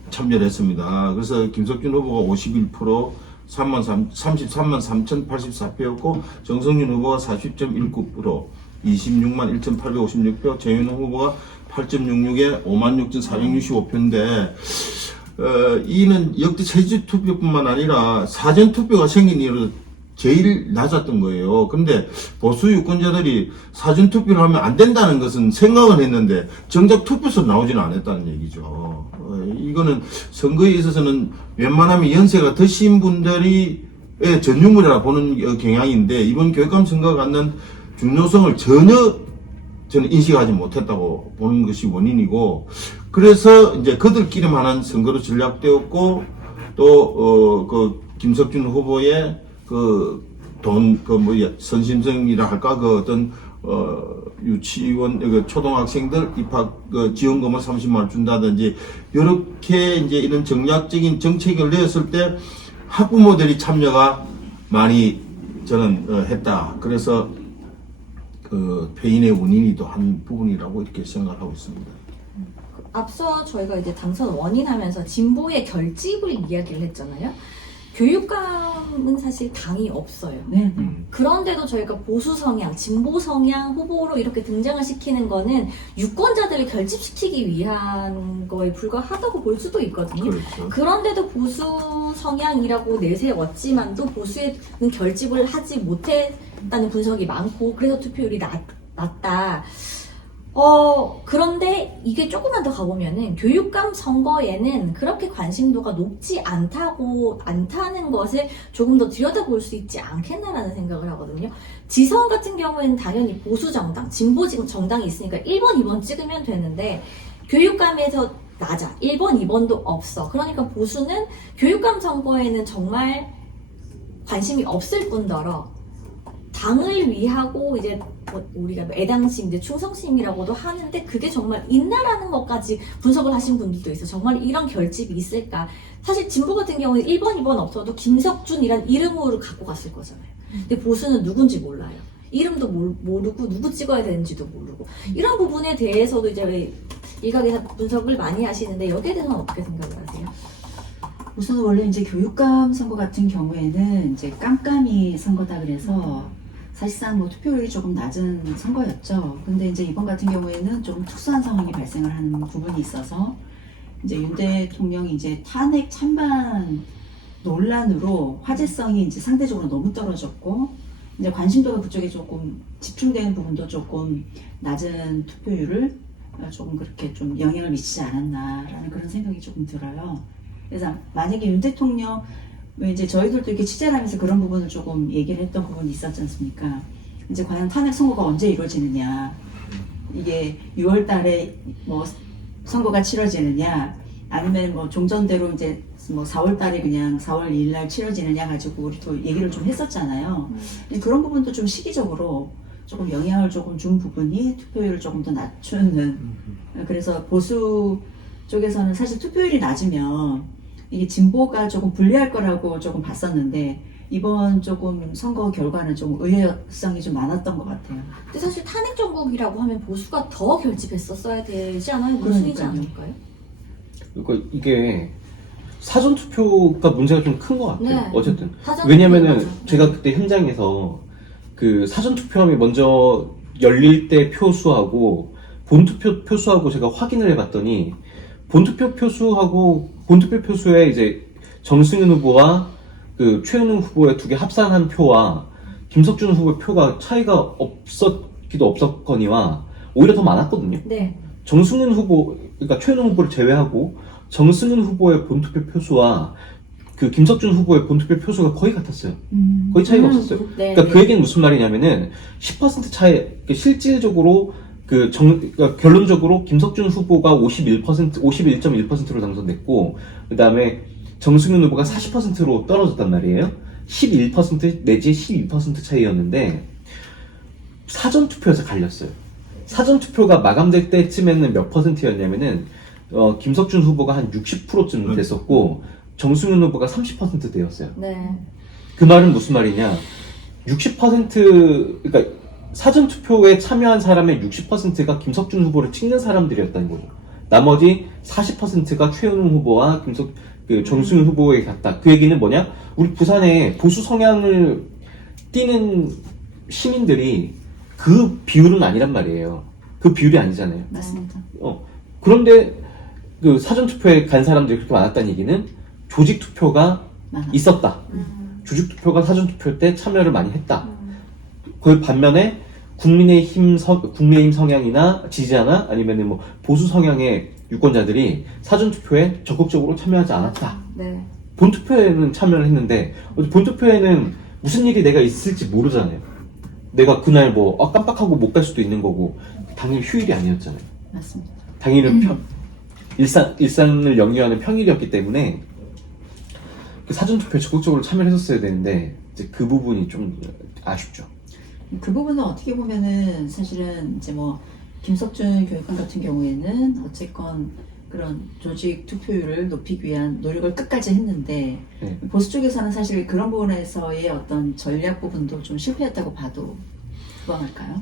참여를 했습니다. 그래서 김석준 후보가 51%, 33만 3,084표였고 정성윤 후보가 40.19%, 26만 1,856표, 최윤웅 후보가 8.66에 56,465표인데 이는 역대 최저 투표뿐만 아니라 사전 투표가 생긴 이후로 제일 낮았던 거예요. 근데 보수 유권자들이 사전 투표를 하면 안 된다는 것은 생각은 했는데 정작 투표수 나오지는 않았다는 얘기죠. 이거는 선거에 있어서는 웬만하면 연세가 드신 분들이 전유물이라 보는 경향인데 이번 교육감 선거가 갖는 중요성을 전혀 저는 인식하지 못했다고 보는 것이 원인이고, 그래서 이제 그들끼리만 한 선거로 전략되었고, 또 그 김석준 후보의 선심성이라 할까, 어떤 유치원 초등학생들 입학 지원금을 30만 원 준다든지 이렇게 이제 이런 정략적인 정책을 내었을 때 학부모들이 참여가 많이 저는 했다. 그래서 패인의 원인이 또 한 부분이라고 이렇게 생각하고 있습니다. 앞서 저희가 이제 당선 원인 하면서 진보의 결집을 이야기를 했잖아요. 교육감은 사실 당이 없어요. 네. 그런데도 저희가 보수 성향, 진보 성향 후보로 이렇게 등장을 시키는 거는 유권자들을 결집시키기 위한 거에 불과하다고 볼 수도 있거든요. 그렇죠. 그런데도 보수 성향이라고 내세웠지만도 보수에는 결집을 하지 못했다는 분석이 많고 그래서 투표율이 낮다. 그런데 이게 조금만 더 가보면은 교육감 선거에는 그렇게 관심도가 높지 않다는 것을 조금 더 들여다볼 수 있지 않겠나라는 생각을 하거든요. 지선 같은 경우에는 당연히 보수 정당, 진보 정당이 있으니까 1번, 2번 찍으면 되는데 교육감에서 낮아. 1번, 2번도 없어. 그러니까 보수는 교육감 선거에는 정말 관심이 없을 뿐더러 당을 위하고 이제 우리가 애당심, 이제 충성심이라고도 하는데 그게 정말 있나라는 것까지 분석을 하신 분들도 있어요. 정말 이런 결집이 있을까? 사실 진보 같은 경우는 1번, 2번 없어도 김석준이란 이름으로 갖고 갔을 거잖아요. 근데 보수는 누군지 몰라요. 이름도 모르고 누구 찍어야 되는지도 모르고 이런 부분에 대해서도 이제 일각에서 분석을 많이 하시는데 여기에 대해서는 어떻게 생각을 하세요? 우선 원래 이제 교육감 선거 같은 경우에는 이제 깜깜이 선거다 그래서 사실상 뭐 투표율이 조금 낮은 선거였죠. 근데 이제 이번 같은 경우에는 좀 특수한 상황이 발생을 하는 부분이 있어서 이제 윤 대통령이 이제 탄핵 찬반 논란으로 화제성이 이제 상대적으로 너무 떨어졌고 이제 관심도가 그쪽에 조금 집중되는 부분도 조금 낮은 투표율을 조금 그렇게 좀 영향을 미치지 않았나라는 그런 생각이 조금 들어요. 그래서 만약에 윤 대통령 이제 저희들도 이렇게 취재를 하면서 그런 부분을 조금 얘기를 했던 부분이 있었지 않습니까? 이제 과연 탄핵 선거가 언제 이루어지느냐, 이게 6월 달에 뭐 선거가 치러지느냐, 아니면 뭐 종전대로 이제 뭐 4월 달에 그냥 4월 2일 날 치러지느냐 가지고 우리 또 얘기를 좀 했었잖아요. 그런 부분도 좀 시기적으로 조금 영향을 조금 준 부분이 투표율을 조금 더 낮추는, 그래서 보수 쪽에서는 사실 투표율이 낮으면 이게 진보가 조금 불리할 거라고 조금 봤었는데 이번 조금 선거 결과는 좀 의외성이 좀 많았던 것 같아요. 근데 사실 탄핵 정국이라고 하면 보수가 더 결집했었어야 되지 않아요? 모순이지 그러니까요. 않을까요? 그러니까 이게 사전 투표가 문제가 좀 큰 것 같아요. 네. 어쨌든 사전 왜냐면은 투표가 제가 그때 현장에서 그 사전 투표함이 먼저 열릴 때 표수하고 본투표 표수하고 제가 확인을 해봤더니 본투표 표수에 이제 정승윤 후보와 그 최은웅 후보의 두 개 합산한 표와 김석준 후보의 표가 차이가 없었기도 없었거니와 오히려 더 많았거든요. 네. 정승윤 후보, 그러니까 최은웅 후보를 제외하고 정승윤 후보의 본투표 표수와 그 김석준 후보의 본투표 표수가 거의 같았어요. 거의 차이가 없었어요. 네. 그러니까 그 얘기는 무슨 말이냐면은 10% 차이, 그러니까 실질적으로 그러니까 결론적으로 김석준 후보가 51.1%로 당선됐고, 그 다음에 정승윤 후보가 40%로 떨어졌단 말이에요. 11% 내지 12% 차이였는데, 사전투표에서 갈렸어요. 사전투표가 마감될 때쯤에는 몇 %였냐면은, 김석준 후보가 한 60%쯤 됐었고, 정승윤 후보가 30%대였어요. 네. 그 말은 무슨 말이냐? 그러니까 사전투표에 참여한 사람의 60%가 김석준 후보를 찍는 사람들이었다는 거죠. 나머지 40%가 최은웅 후보와 정승윤 후보에게 갔다. 그 얘기는 뭐냐? 우리 부산에 보수 성향을 띠는 시민들이 그 비율은 아니란 말이에요. 그 비율이 아니잖아요. 맞습니다. 그런데 그 사전투표에 간 사람들이 그렇게 많았다는 얘기는 조직투표가 있었다. 조직투표가 사전투표 때 참여를 많이 했다. 그 반면에 국민의힘 성향이나 지지자나 아니면 뭐 보수 성향의 유권자들이 사전투표에 적극적으로 참여하지 않았다. 네. 본투표에는 참여를 했는데 본투표에는 무슨 일이 내가 있을지 모르잖아요. 내가 그날 뭐 깜빡하고 못 갈 수도 있는 거고 당일 휴일이 아니었잖아요. 맞습니다. 당일은 일상을 영위하는 평일이었기 때문에 그 사전투표에 적극적으로 참여를 했었어야 되는데 이제 그 부분이 좀 아쉽죠. 그 부분은 어떻게 보면은 사실은 이제 뭐 김석준 교육감 같은 경우에는 어쨌건 그런 조직 투표율을 높이기 위한 노력을 끝까지 했는데 네. 보수 쪽에서는 사실 그런 부분에서의 어떤 전략 부분도 좀 실패했다고 봐도 무방할까요?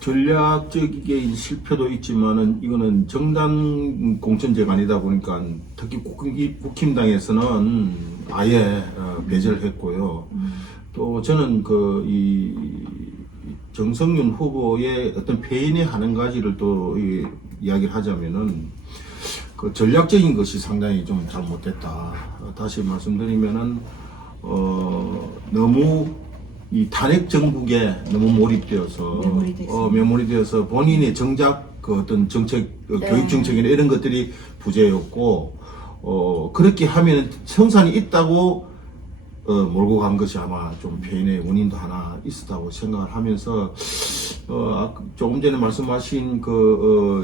전략적인 실패도 있지만은 이거는 정당 공천제가 아니다 보니까 특히 국힘당에서는 아예 배제를 했고요. 또 저는 이 정성윤 후보의 어떤 패인의 한 가지를 또 이야기를 하자면은 그 전략적인 것이 상당히 좀 잘못됐다. 다시 말씀드리면은 너무 이 탄핵 정국에 너무 몰입되어서 메모리돼 있어요. 메모리되어서 본인의 정작 그 어떤 정책, 네. 교육 정책이나 이런 것들이 부재였고 그렇게 하면 성산이 있다고 몰고 간 것이 아마 좀 폐인의 원인도 하나 있었다고 생각을 하면서 조금 전에 말씀하신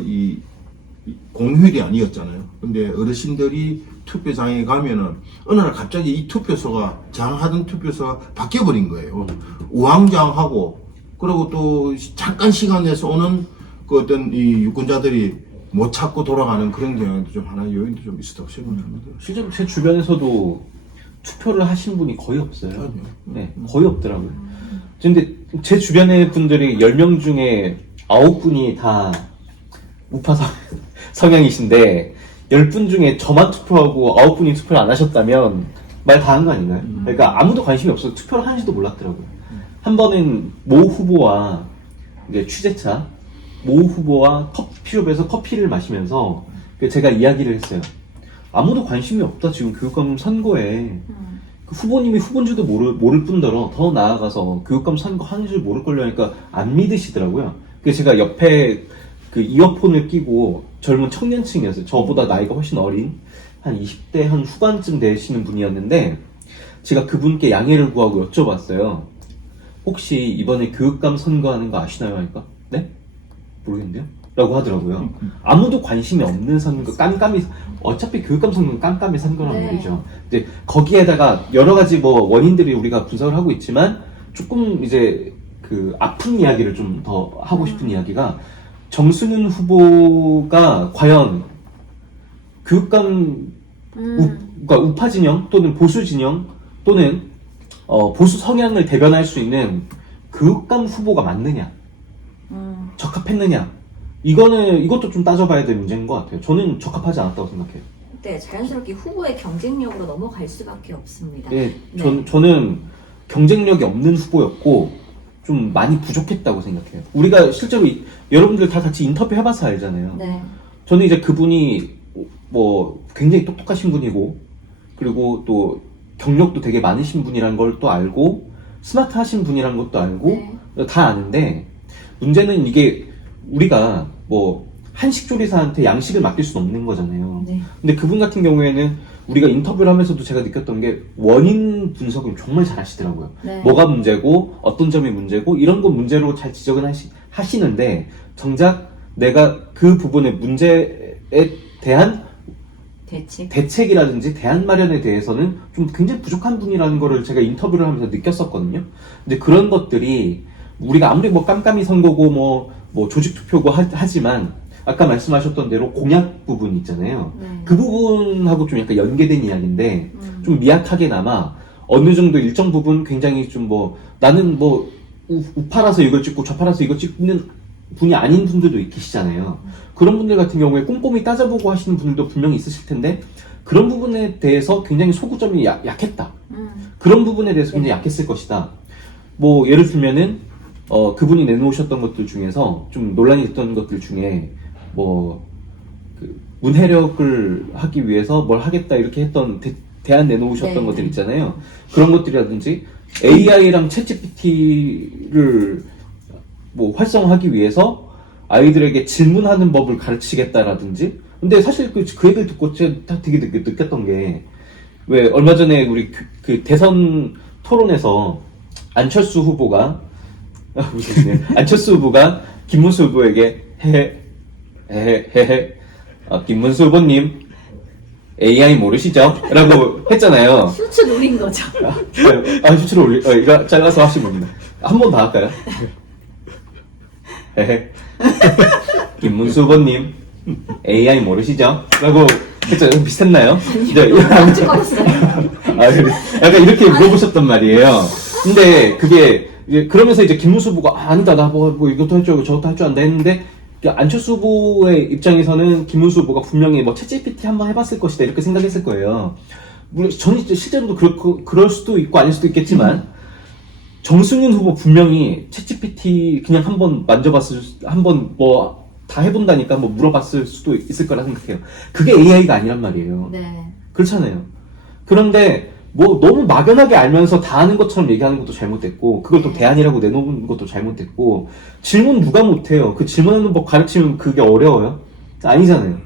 이 공휴일이 아니었잖아요. 근데 어르신들이 투표장에 가면은 어느 날 갑자기 이 투표소가 장하던 투표소가 바뀌어버린 거예요. 우왕좌왕하고 그리고 또 잠깐 시간 내서 오는 그 어떤 이 유권자들이 못 찾고 돌아가는 그런 경향도 좀 하나의 요인도 좀 있었다고 생각합니다. 실제로 제 주변에서도 투표를 하신 분이 거의 없어요. 그럼요. 네, 거의 없더라고요. 근데 제 주변의 분들이 10명 중에 9분이 다 우파 성향이신데 10분 중에 저만 투표하고 9분이 투표를 안 하셨다면 말 다 한 거 아닌가요? 그러니까 아무도 관심이 없어서 투표를 하는지도 몰랐더라고요. 한 번은 모 후보와 이제 취재차 모 후보와 커피숍에서 커피를 마시면서 제가 이야기를 했어요. 아무도 관심이 없다 지금 교육감 선거에. 그 후보님이 후보인지도 모를 뿐더러 더 나아가서 교육감 선거 하는 줄 모를 걸로 하니까 안 믿으시더라고요. 그래서 제가 옆에 그 이어폰을 끼고 젊은 청년층이었어요. 저보다 나이가 훨씬 어린 한 20대 한 후반쯤 되시는 분이었는데 제가 그분께 양해를 구하고 여쭤봤어요. 혹시 이번에 교육감 선거하는 거 아시나요? 하니까 네? 모르겠는데요? 라고 하더라고요. 아무도 관심이 없는 선거, 깜깜이, 어차피 교육감 선거는 깜깜이 선거란 네. 말이죠. 근데 거기에다가 여러 가지 뭐 원인들이 우리가 분석을 하고 있지만 조금 이제 그 아픈 이야기를 좀 더 하고 싶은 이야기가 정순윤 후보가 과연 교육감 그러니까 우파 진영 또는 보수 진영 또는 보수 성향을 대변할 수 있는 교육감 후보가 맞느냐, 적합했느냐, 이것도 좀 따져봐야 될 문제인 것 같아요. 저는 적합하지 않았다고 생각해요. 네, 자연스럽게 후보의 경쟁력으로 넘어갈 수밖에 없습니다. 예, 네. 저는 경쟁력이 없는 후보였고 좀 많이 부족했다고 생각해요. 우리가 실제로 여러분들 다 같이 인터뷰 해봐서 알잖아요. 네. 저는 이제 그분이 뭐 굉장히 똑똑하신 분이고 그리고 또 경력도 되게 많으신 분이란 걸 또 알고 스마트하신 분이란 것도 알고 다 아는데 문제는 이게 우리가 뭐 한식 조리사한테 양식을 맡길 수는 없는 거잖아요. 네. 근데 그분 같은 경우에는 우리가 인터뷰를 하면서도 제가 느꼈던 게 원인 분석을 정말 잘 하시더라고요. 네. 뭐가 문제고 어떤 점이 문제고 이런 거 문제로 잘 지적은 하시는데 정작 내가 그 부분의 문제에 대한 대책이라든지 대안 마련에 대해서는 좀 굉장히 부족한 분이라는 거를 제가 인터뷰를 하면서 느꼈었거든요. 근데 그런 것들이 우리가 아무리 뭐 깜깜이 선거고 뭐 조직 투표고 하지만 아까 말씀하셨던 대로 공약 부분 있잖아요. 네. 그 부분하고 좀 약간 연계된 이야기인데 좀 미약하게나마 어느 정도 일정 부분 굉장히 좀 나는 우파라서 이걸 찍고 좌파라서 이걸 찍는 분이 아닌 분들도 계시잖아요. 그런 분들 같은 경우에 꼼꼼히 따져보고 하시는 분들도 분명히 있으실 텐데 그런 부분에 대해서 굉장히 소구점이 약했다. 그런 부분에 대해서 굉장히 약했을 것이다. 뭐 예를 들면은 그분이 내놓으셨던 것들 중에서 좀 논란이 됐던 것들 중에 그 문해력을 하기 위해서 뭘 하겠다 이렇게 했던 대안 내놓으셨던 네. 것들 있잖아요. 그런 것들이라든지 AI랑 챗GPT를 활성화하기 위해서 아이들에게 질문하는 법을 가르치겠다라든지. 근데 사실 그 얘기를 듣고 제가 되게 느꼈던 게 왜 얼마 전에 우리 그 대선 토론에서 안철수 후보가 안철수 후보가 김문수 후보에게 김문수 후보님 AI 모르시죠? 라고 했잖아요. 휴츠 노린 거죠. 휴츠를 이거 잘라서 하시면 됩니다. 한 번 더 할까요? 김문수 후보님 AI 모르시죠? 라고 했잖아요. 비슷했나요? 찍어봤어요. 약간 이렇게 물어보셨단 말이에요. 근데 그게 그러면서 이제 김문수 후보가 아니다 나 이것도 할 줄 알고 저것도 할 줄 안다 했는데 안철수 후보의 입장에서는 김문수 후보가 분명히 챗GPT 한번 해봤을 것이다 이렇게 생각했을 거예요. 물론 저는 실제로도 그럴 수도 있고 아닐 수도 있겠지만 정승윤 후보 분명히 챗GPT 그냥 한번 한번 다 해본다니까 물어봤을 수도 있을 거라 생각해요. 그게 AI가 아니란 말이에요. 네. 그렇잖아요. 그런데 뭐 너무 막연하게 알면서 다 아는 것처럼 얘기하는 것도 잘못됐고 그걸 또 대안이라고 내놓은 것도 잘못됐고 질문 누가 못해요? 그 질문하는 법 가르치면 그게 어려워요? 아니잖아요.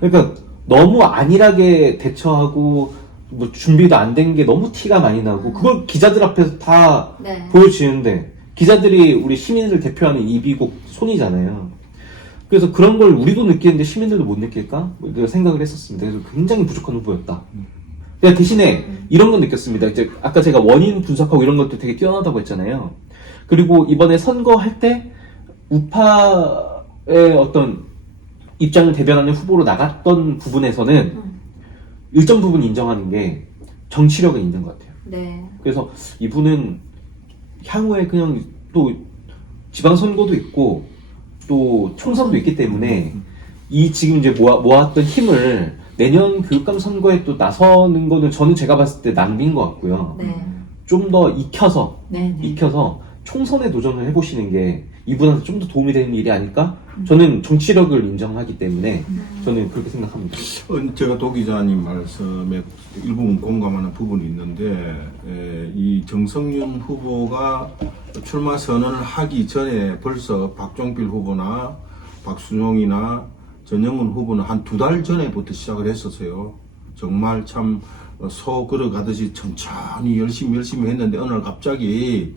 그러니까 너무 안일하게 대처하고 뭐 준비도 안 된 게 너무 티가 많이 나고 그걸 기자들 앞에서 다 네. 보여주는데 기자들이 우리 시민을 대표하는 입이고 손이잖아요. 그래서 그런 걸 우리도 느끼는데 시민들도 못 느낄까? 뭐 내가 생각을 했었습니다. 그래서 굉장히 부족한 후보였다. 내가 대신에 이런 건 느꼈습니다. 이제 아까 제가 원인 분석하고 이런 것도 되게 뛰어나다고 했잖아요. 그리고 이번에 선거할 때 우파의 어떤 입장을 대변하는 후보로 나갔던 부분에서는 일정 부분 인정하는 게 정치력은 있는 것 같아요. 네. 그래서 이분은 향후에 그냥 또 지방선거도 있고 또 총선도 있기 때문에 이 지금 이제 모았던 힘을 내년 교육감 선거에 또 나서는 거는 저는 제가 봤을 때 낭비인 것 같고요. 네. 좀 더 익혀서 네, 네. 총선에 도전을 해보시는 게 이분한테 좀 더 도움이 되는 일이 아닐까? 저는 정치력을 인정하기 때문에 저는 그렇게 생각합니다. 제가 도 기자님 말씀에 일부분 공감하는 부분이 있는데 이 정성윤 후보가 출마 선언을 하기 전에 벌써 박종필 후보나 박순용이나 전영훈 후보는 한 2달 전에부터 시작을 했었어요. 정말 참 소 걸어가듯이 천천히 열심히 했는데 어느 날 갑자기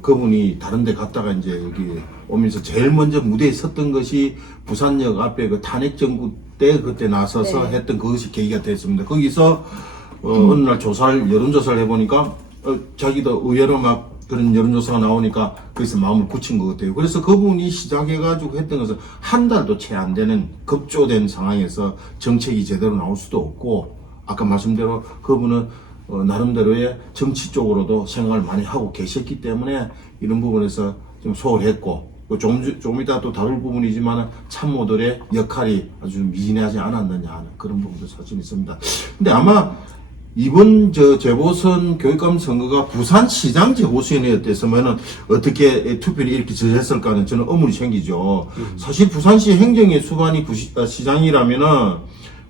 그분이 다른 데 갔다가 이제 여기 오면서 제일 먼저 무대에 섰던 것이 부산역 앞에 그 탄핵 정부 때 그때 나서서 네. 했던 그것이 계기가 됐습니다. 거기서 어느 날 여론조사를 해보니까 자기도 의외로 막 그런 여론조사가 나오니까 거기서 마음을 굳힌 것 같아요. 그래서 그분이 시작해가지고 했던 것은 한 달도 채 안 되는 급조된 상황에서 정책이 제대로 나올 수도 없고 아까 말씀대로 그분은 나름대로의 정치 쪽으로도 생각을 많이 하고 계셨기 때문에 이런 부분에서 좀 소홀했고 좀 이따 또 다룰 부분이지만 참모들의 역할이 아주 미진하지 않았느냐 하는 그런 부분도 사실 있습니다. 근데 아마 이번 재보선 교육감 선거가 부산시장 재보선이었으면은 어떻게 투표를 이렇게 저했을까는 저는 의문이 생기죠. 사실 부산시 행정의 수반이 시장이라면은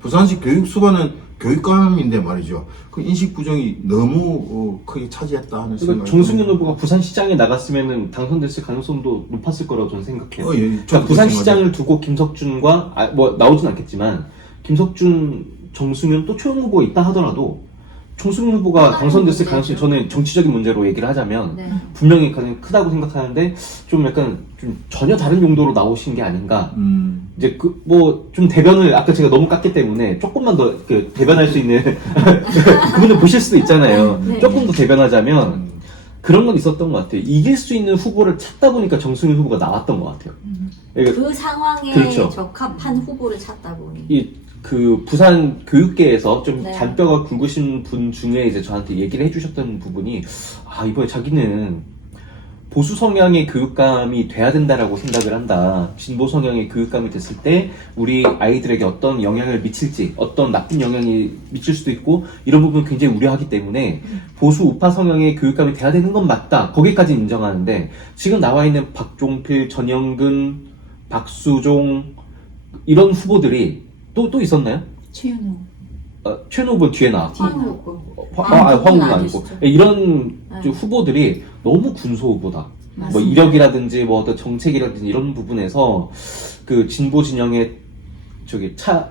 부산시 교육 수반은 교육감인데 말이죠. 그 인식 부정이 너무 크게 차지했다 하는 그러니까 생각이 정승윤 후보가 부산시장에 나갔으면 당선됐을 가능성도 높았을 거라고 저는 생각해요. 예, 그러니까 부산시장을 두고 김석준과 뭐 나오진 않겠지만 김석준, 정승윤 또 최영 후보가 있다 하더라도 정승윤 후보가 당선됐을 가능성이 저는 정치적인 문제로 얘기를 하자면 네. 분명히 가장 크다고 생각하는데 좀 약간 좀 전혀 다른 용도로 나오신 게 아닌가. 이제 좀 대변을 아까 제가 너무 깠기 때문에 조금만 더 대변할 수 있는 그분을 보실 수도 있잖아요. 네. 조금 더 대변하자면 그런 건 있었던 것 같아요. 이길 수 있는 후보를 찾다 보니까 정승윤 후보가 나왔던 것 같아요. 그러니까 그 상황에 그렇죠. 적합한 후보를 찾다 보니. 그 부산 교육계에서 좀 네. 잔뼈가 굵으신 분 중에 이제 저한테 얘기를 해주셨던 부분이 이번에 자기는 보수 성향의 교육감이 돼야 된다라고 생각을 한다. 진보 성향의 교육감이 됐을 때 우리 아이들에게 어떤 영향을 미칠지, 어떤 나쁜 영향이 미칠 수도 있고 이런 부분 굉장히 우려하기 때문에 보수 우파 성향의 교육감이 돼야 되는 건 맞다. 거기까지 인정하는데 지금 나와 있는 박종필, 전영근, 박수종 이런 후보들이 또 있었나요? 최현우. 최은호 후보 뒤에 나왔고 황 후보. 황후보는 아니고 아니시죠. 이런 네. 후보들이 너무 군소 후보다. 뭐 맞습니다. 이력이라든지 뭐 어떤 정책이라든지 이런 부분에서 그 진보 진영의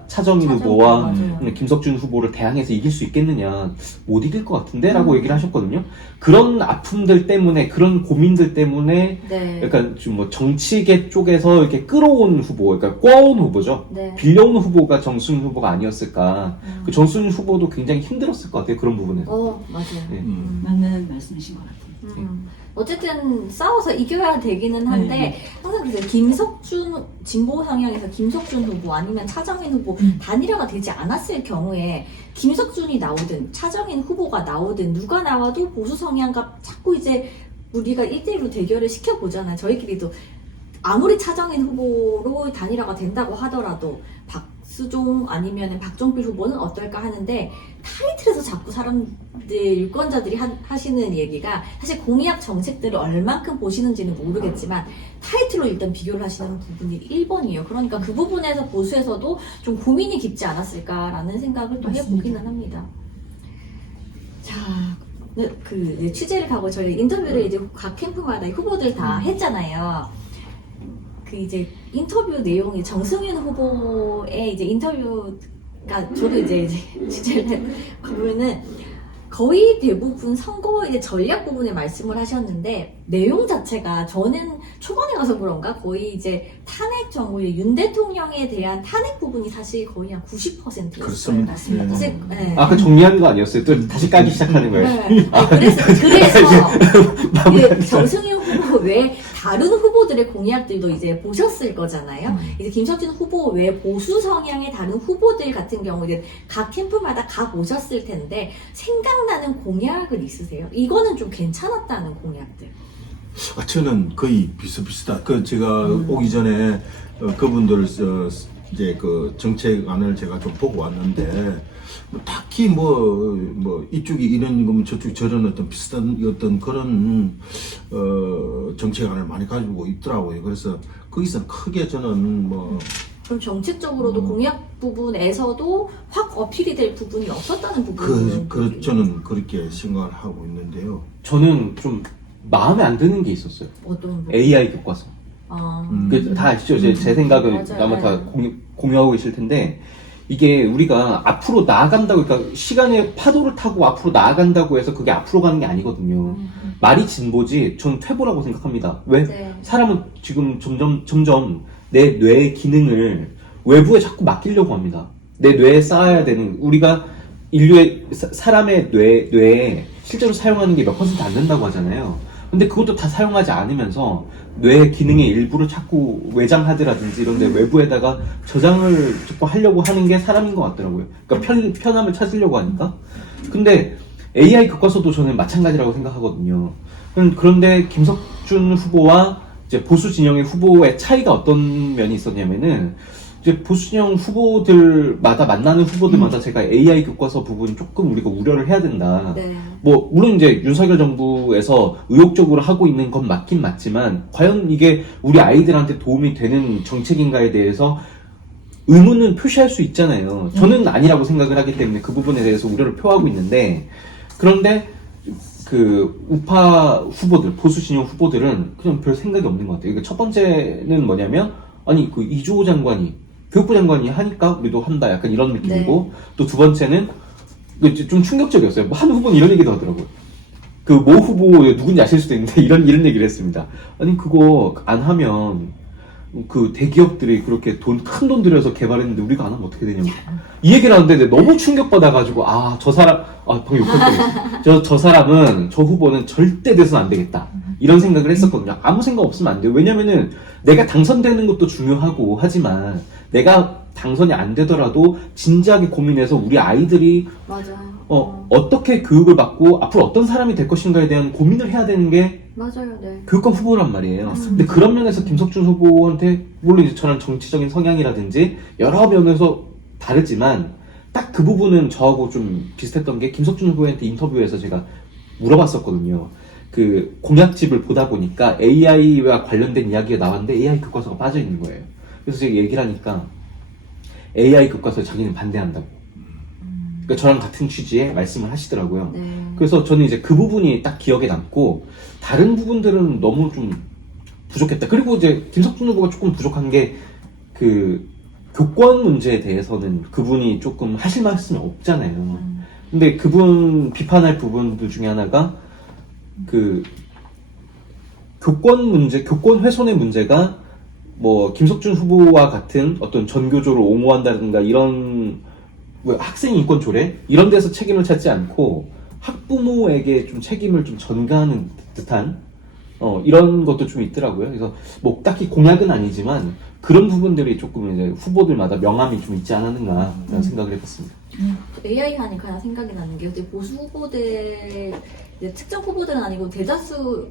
차정인 후보와 맞아요. 김석준 후보를 대항해서 이길 수 있겠느냐, 못 이길 것 같은데? 라고 얘기를 하셨거든요. 그런 아픔들 때문에, 그런 고민들 때문에 네. 약간 좀 뭐 정치계 쪽에서 이렇게 끌어온 후보, 그러니까 꿔온 후보죠. 네. 빌려온 후보가 정순 후보가 아니었을까. 그 정순 후보도 굉장히 힘들었을 것 같아요. 그런 부분에서. 맞아요. 네. 맞는 말씀이신 것 같아요. 어쨌든 싸워서 이겨야 되기는 한데 항상 그래서 김석준 진보 성향에서 김석준 후보 아니면 차정인 후보 단일화가 되지 않았을 경우에 김석준이 나오든 차정인 후보가 나오든 누가 나와도 보수 성향과 자꾸 이제 우리가 1대1로 대결을 시켜보잖아요. 저희끼리도 아무리 차정인 후보로 단일화가 된다고 하더라도 박수종 아니면 박종필 후보는 어떨까 하는데 타이틀에서 자꾸 사람들 유권자들이 하시는 얘기가 사실 공약 정책들을 얼만큼 보시는지는 모르겠지만 타이틀로 일단 비교를 하시는 부분이 1번이에요. 그러니까 그 부분에서 보수에서도 좀 고민이 깊지 않았을까라는 생각을 또 맞습니다. 해보기는 합니다. 자, 이제 취재를 가고 저희 인터뷰를 이제 각 캠프마다 후보들 다 했잖아요. 그 이제 인터뷰 내용이 정승윤 후보의 이제 인터뷰가 저도 이제 취재를 가보면은 거의 대부분 선거의 전략 부분에 말씀을 하셨는데 내용 자체가 저는 초반에 가서 그런가 거의 이제 탄핵 정부의 윤 대통령에 대한 탄핵 부분이 사실 거의 한 90%였어요. 그렇습니다. 사실, 네. 아까 정리한 거 아니었어요? 또 다시 까기 시작하는 거예요. 네. 그래서 그 정승윤 후보 외 다른 후보들의 공약들도 이제 보셨을 거잖아요. 이제 김석준 후보 외 보수 성향의 다른 후보들 같은 경우 이제 각 캠프마다 가 보셨을 텐데 생각나는 공약은 있으세요? 이거는 좀 괜찮았다는 공약들. 저는 거의 비슷비슷한. 제가 오기 전에 그분들 이제 그 정책안을 제가 좀 보고 왔는데 딱히 뭐 이쪽이 이런 거면 저쪽이 저런 어떤 비슷한 어떤 그런 정책안을 많이 가지고 있더라고요. 그래서 거기서 크게 저는 그럼 정책적으로도 공약 부분에서도 확 어필이 될 부분이 없었다는 부분은 저는 그렇게 생각을 하고 있는데요. 저는 좀 마음에 안 드는 게 있었어요. 어떤 부분? AI 교과서. 다 아시죠? 제 생각을 맞아요. 아마 다 공유하고 계실 텐데, 이게 우리가 앞으로 나아간다고, 그러니까 시간의 파도를 타고 앞으로 나아간다고 해서 그게 앞으로 가는 게 아니거든요. 말이 진보지, 전 퇴보라고 생각합니다. 왜? 네. 사람은 지금 점점 내 뇌의 기능을 외부에 자꾸 맡기려고 합니다. 내 뇌에 쌓아야 되는, 우리가 인류의, 사람의 뇌에 실제로 사용하는 게 몇 퍼센트 안 된다고 하잖아요. 근데 그것도 다 사용하지 않으면서 뇌 기능의 일부를 자꾸 외장하드라든지 이런 데 외부에다가 저장을 자꾸 하려고 하는 게 사람인 것 같더라고요. 그러니까 편함을 찾으려고 하니까. 근데 AI 교과서도 저는 마찬가지라고 생각하거든요. 그런데 김석준 후보와 이제 보수 진영의 후보의 차이가 어떤 면이 있었냐면은, 이제 보수 진영 후보들마다 만나는 후보들마다 제가 AI 교과서 부분 조금 우리가 우려를 해야 된다. 네. 물론 이제 윤석열 정부에서 의욕적으로 하고 있는 건 맞긴 맞지만, 과연 이게 우리 아이들한테 도움이 되는 정책인가에 대해서 의문은 표시할 수 있잖아요. 저는 아니라고 생각을 하기 때문에 그 부분에 대해서 우려를 표하고 있는데, 그런데 그 우파 후보들, 보수 진영 후보들은 그냥 별 생각이 없는 것 같아요. 첫 번째는 뭐냐면, 아니 그 이주호 장관이, 교육부 장관이 하니까 우리도 한다, 약간 이런 느낌이고, 또 두 번째는 좀 충격적이었어요. 한 후보는 이런 얘기도 하더라고요. 그 모 후보 누군지 아실 수도 있는데 이런 얘기를 했습니다. 아니 그거 안 하면 그 대기업들이 그렇게 큰 돈 들여서 개발했는데 우리가 안 하면 어떻게 되냐고 이 얘기를 하는데 너무 충격받아가지고, 저 사람, 방금 욕할 뻔했어. 저 사람은, 저 후보는 절대 돼서는 안 되겠다, 이런 생각을 했었거든요. 아무 생각 없으면 안 돼요. 왜냐면은 내가 당선되는 것도 중요하고 하지만 내가 당선이 안 되더라도 진지하게 고민해서 우리 아이들이 맞아요. 어떻게 교육을 받고 앞으로 어떤 사람이 될 것인가에 대한 고민을 해야 되는 게 맞아요. 네. 교육감 후보란 말이에요. 근데 그런 면에서 김석준 후보한테, 물론 이제 저랑 정치적인 성향이라든지 여러 면에서 다르지만 딱 그 부분은 저하고 좀 비슷했던 게, 김석준 후보한테 인터뷰에서 제가 물어봤었거든요. 그 공약집을 보다 보니까 AI와 관련된 이야기가 나왔는데 AI 교과서가 빠져 있는 거예요. 그래서 제가 얘기를 하니까 AI 교과서에 자기는 반대한다고. 그러니까 저랑 같은 취지의 말씀을 하시더라고요. 네. 그래서 저는 이제 그 부분이 딱 기억에 남고, 다른 부분들은 너무 좀 부족했다. 그리고 이제 김석준 후보가 조금 부족한 게, 그 교권 문제에 대해서는 그분이 조금 하실 말씀이 없잖아요. 근데 그분 비판할 부분들 중에 하나가 그 교권 훼손의 문제가 김석준 후보와 같은 어떤 전교조를 옹호한다든가 이런 학생 인권 조례 이런 데서 책임을 찾지 않고 학부모에게 좀 책임을 좀 전가하는 듯한 이런 것도 좀 있더라고요. 그래서 딱히 공약은 아니지만 그런 부분들이 조금 이제 후보들마다 명암이 좀 있지 않았는가라는 생각을 해봤습니다. AI 하니까 생각이 나는 게, 어제 보수 후보들, 이제 특정 후보들은 아니고 대다수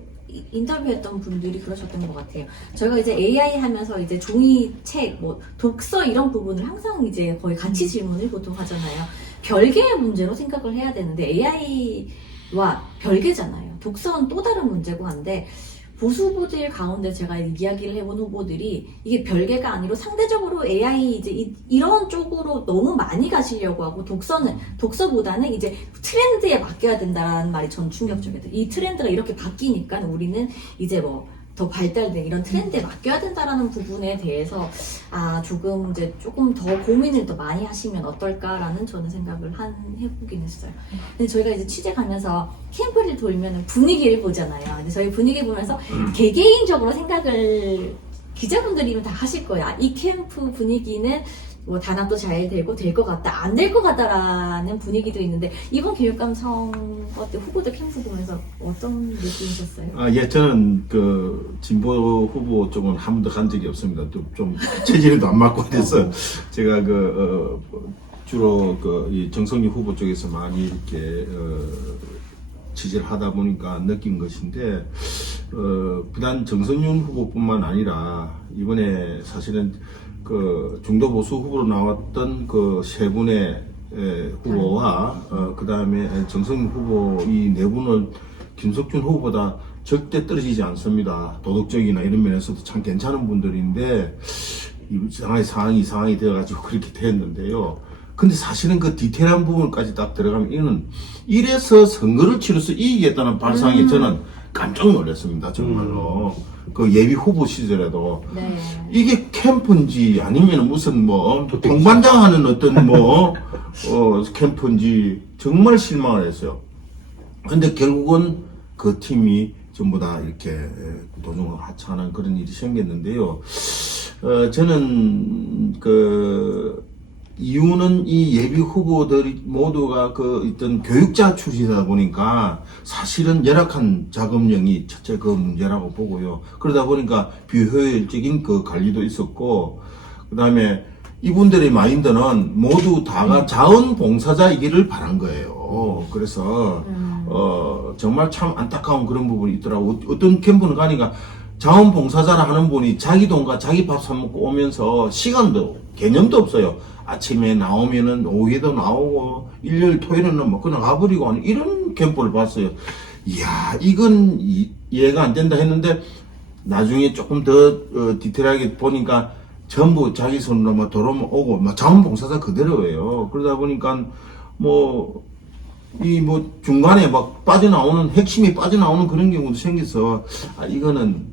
인터뷰했던 분들이 그러셨던 것 같아요. 저희가 이제 AI 하면서 이제 종이책, 독서 이런 부분을 항상 이제 거의 같이 질문을 보통 하잖아요. 별개의 문제로 생각을 해야 되는데 AI와 별개잖아요. 독서는 또 다른 문제고 한데, 보수 후보들 가운데 제가 이야기를 해본 후보들이 이게 별개가 아니라 상대적으로 AI 이제 이런 쪽으로 너무 많이 가시려고 하고 독서보다는 이제 트렌드에 맡겨야 된다는 말이 전 충격적이었어요. 이 트렌드가 이렇게 바뀌니까 우리는 이제 뭐 더 발달된 이런 트렌드에 맡겨야 된다라는 부분에 대해서 조금 더 고민을 더 많이 하시면 어떨까라는 저는 생각을 해보긴 했어요. 근데 저희가 이제 취재 가면서 캠프를 돌면 분위기를 보잖아요. 근데 저희 분위기 보면서 개개인적으로 생각을 기자분들이면 다 하실 거야. 이 캠프 분위기는 뭐 단합도 잘 되고 될 것 같다, 안 될 것 같다라는 분위기도 있는데 이번 교육감 선거 때 후보들 캠프 보면서 어떤 느낌이셨어요? 저는 그 진보 후보 쪽은 한 번도 간 적이 없습니다. 또 좀 체질도 안 맞고 그래서 제가 주로 이 정성유 후보 쪽에서 많이 이렇게 취재를 하다 보니까 느낀 것인데 비단 정성윤 후보뿐만 아니라 이번에 사실은 그 중도 보수 후보로 나왔던 그 세 분의 후보와 그 다음에 정성윤 후보 이 네 분은 김석준 후보보다 절대 떨어지지 않습니다. 도덕적이나 이런 면에서도 참 괜찮은 분들인데 이 상황이 되어가지고 그렇게 됐는데요. 근데 사실은 그 디테일한 부분까지 딱 들어가면 이래서 선거를 치러서 이기겠다는 발상에 저는 깜짝 놀랐습니다. 정말로. 그 예비 후보 시절에도. 네. 이게 캠프인지 아니면 무슨 동반장하는 어떤 캠프인지 정말 실망을 했어요. 근데 결국은 그 팀이 전부 다 이렇게 도중을 하차하는 그런 일이 생겼는데요. 저는 이유는 이 예비 후보들이 모두가 어떤 교육자 출신이다 보니까 사실은 열악한 작업력이 첫째 그 문제라고 보고요. 그러다 보니까 비효율적인 그 관리도 있었고, 그 다음에 이분들의 마인드는 모두 다가 자원봉사자이기를 바란 거예요. 그래서, 정말 참 안타까운 그런 부분이 있더라고. 어떤 캠프는 가니까 자원봉사자라 하는 분이 자기 돈과 자기 밥 사먹고 오면서 시간도, 개념도 없어요. 아침에 나오면은 오후에도 나오고 일요일 토요일은 뭐 그냥 가버리고 하는 이런 캠프를 봤어요. 이야, 이건 이해가 안 된다 했는데 나중에 조금 더 디테일하게 보니까 전부 자기 손으로 도로 오고 자원봉사자 그대로예요. 그러다 보니까 중간에 빠져나오는 핵심이 빠져나오는 그런 경우도 생겨서 이거는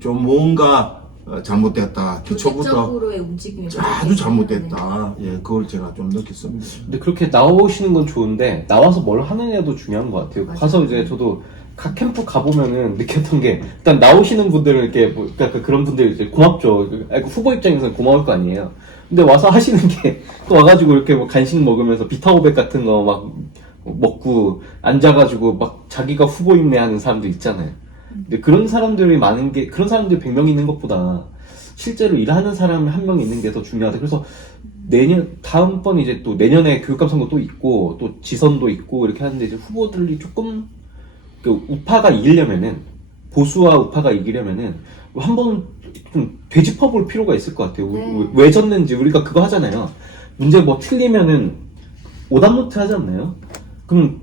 좀 뭔가 잘못됐다. 기초부터 조직적으로의 움직임이 아주 잘못됐다. 예, 그걸 제가 좀 느꼈습니다. 근데 그렇게 나오시는 건 좋은데 나와서 뭘 하느냐도 중요한 것 같아요. 맞아요. 가서 이제 저도 각 캠프 가보면은 느꼈던 게 일단 나오시는 분들은 이렇게 그러니까 그런 분들 이제 고맙죠. 후보 입장에서는 고마울 거 아니에요. 근데 와서 하시는 게 또 와가지고 이렇게 간식 먹으면서 비타오백 같은 거 막 먹고 앉아가지고 막 자기가 후보 인내하는 사람도 있잖아요. 근데 그런 사람들이 많은 게 그런 사람들이 100명 있는 것보다 실제로 일하는 사람 한 명 있는 게 더 중요하다. 그래서 다음번 이제 또 내년에 교육감 선거 또 있고 또 지선도 있고 이렇게 하는데 이제 후보들이 조금 우파가 이기려면은 보수와 우파가 이기려면은 한번 좀 되짚어 볼 필요가 있을 것 같아요. 네. 왜 졌는지 우리가 그거 하잖아요. 문제 틀리면은 오답노트 하지 않나요? 그럼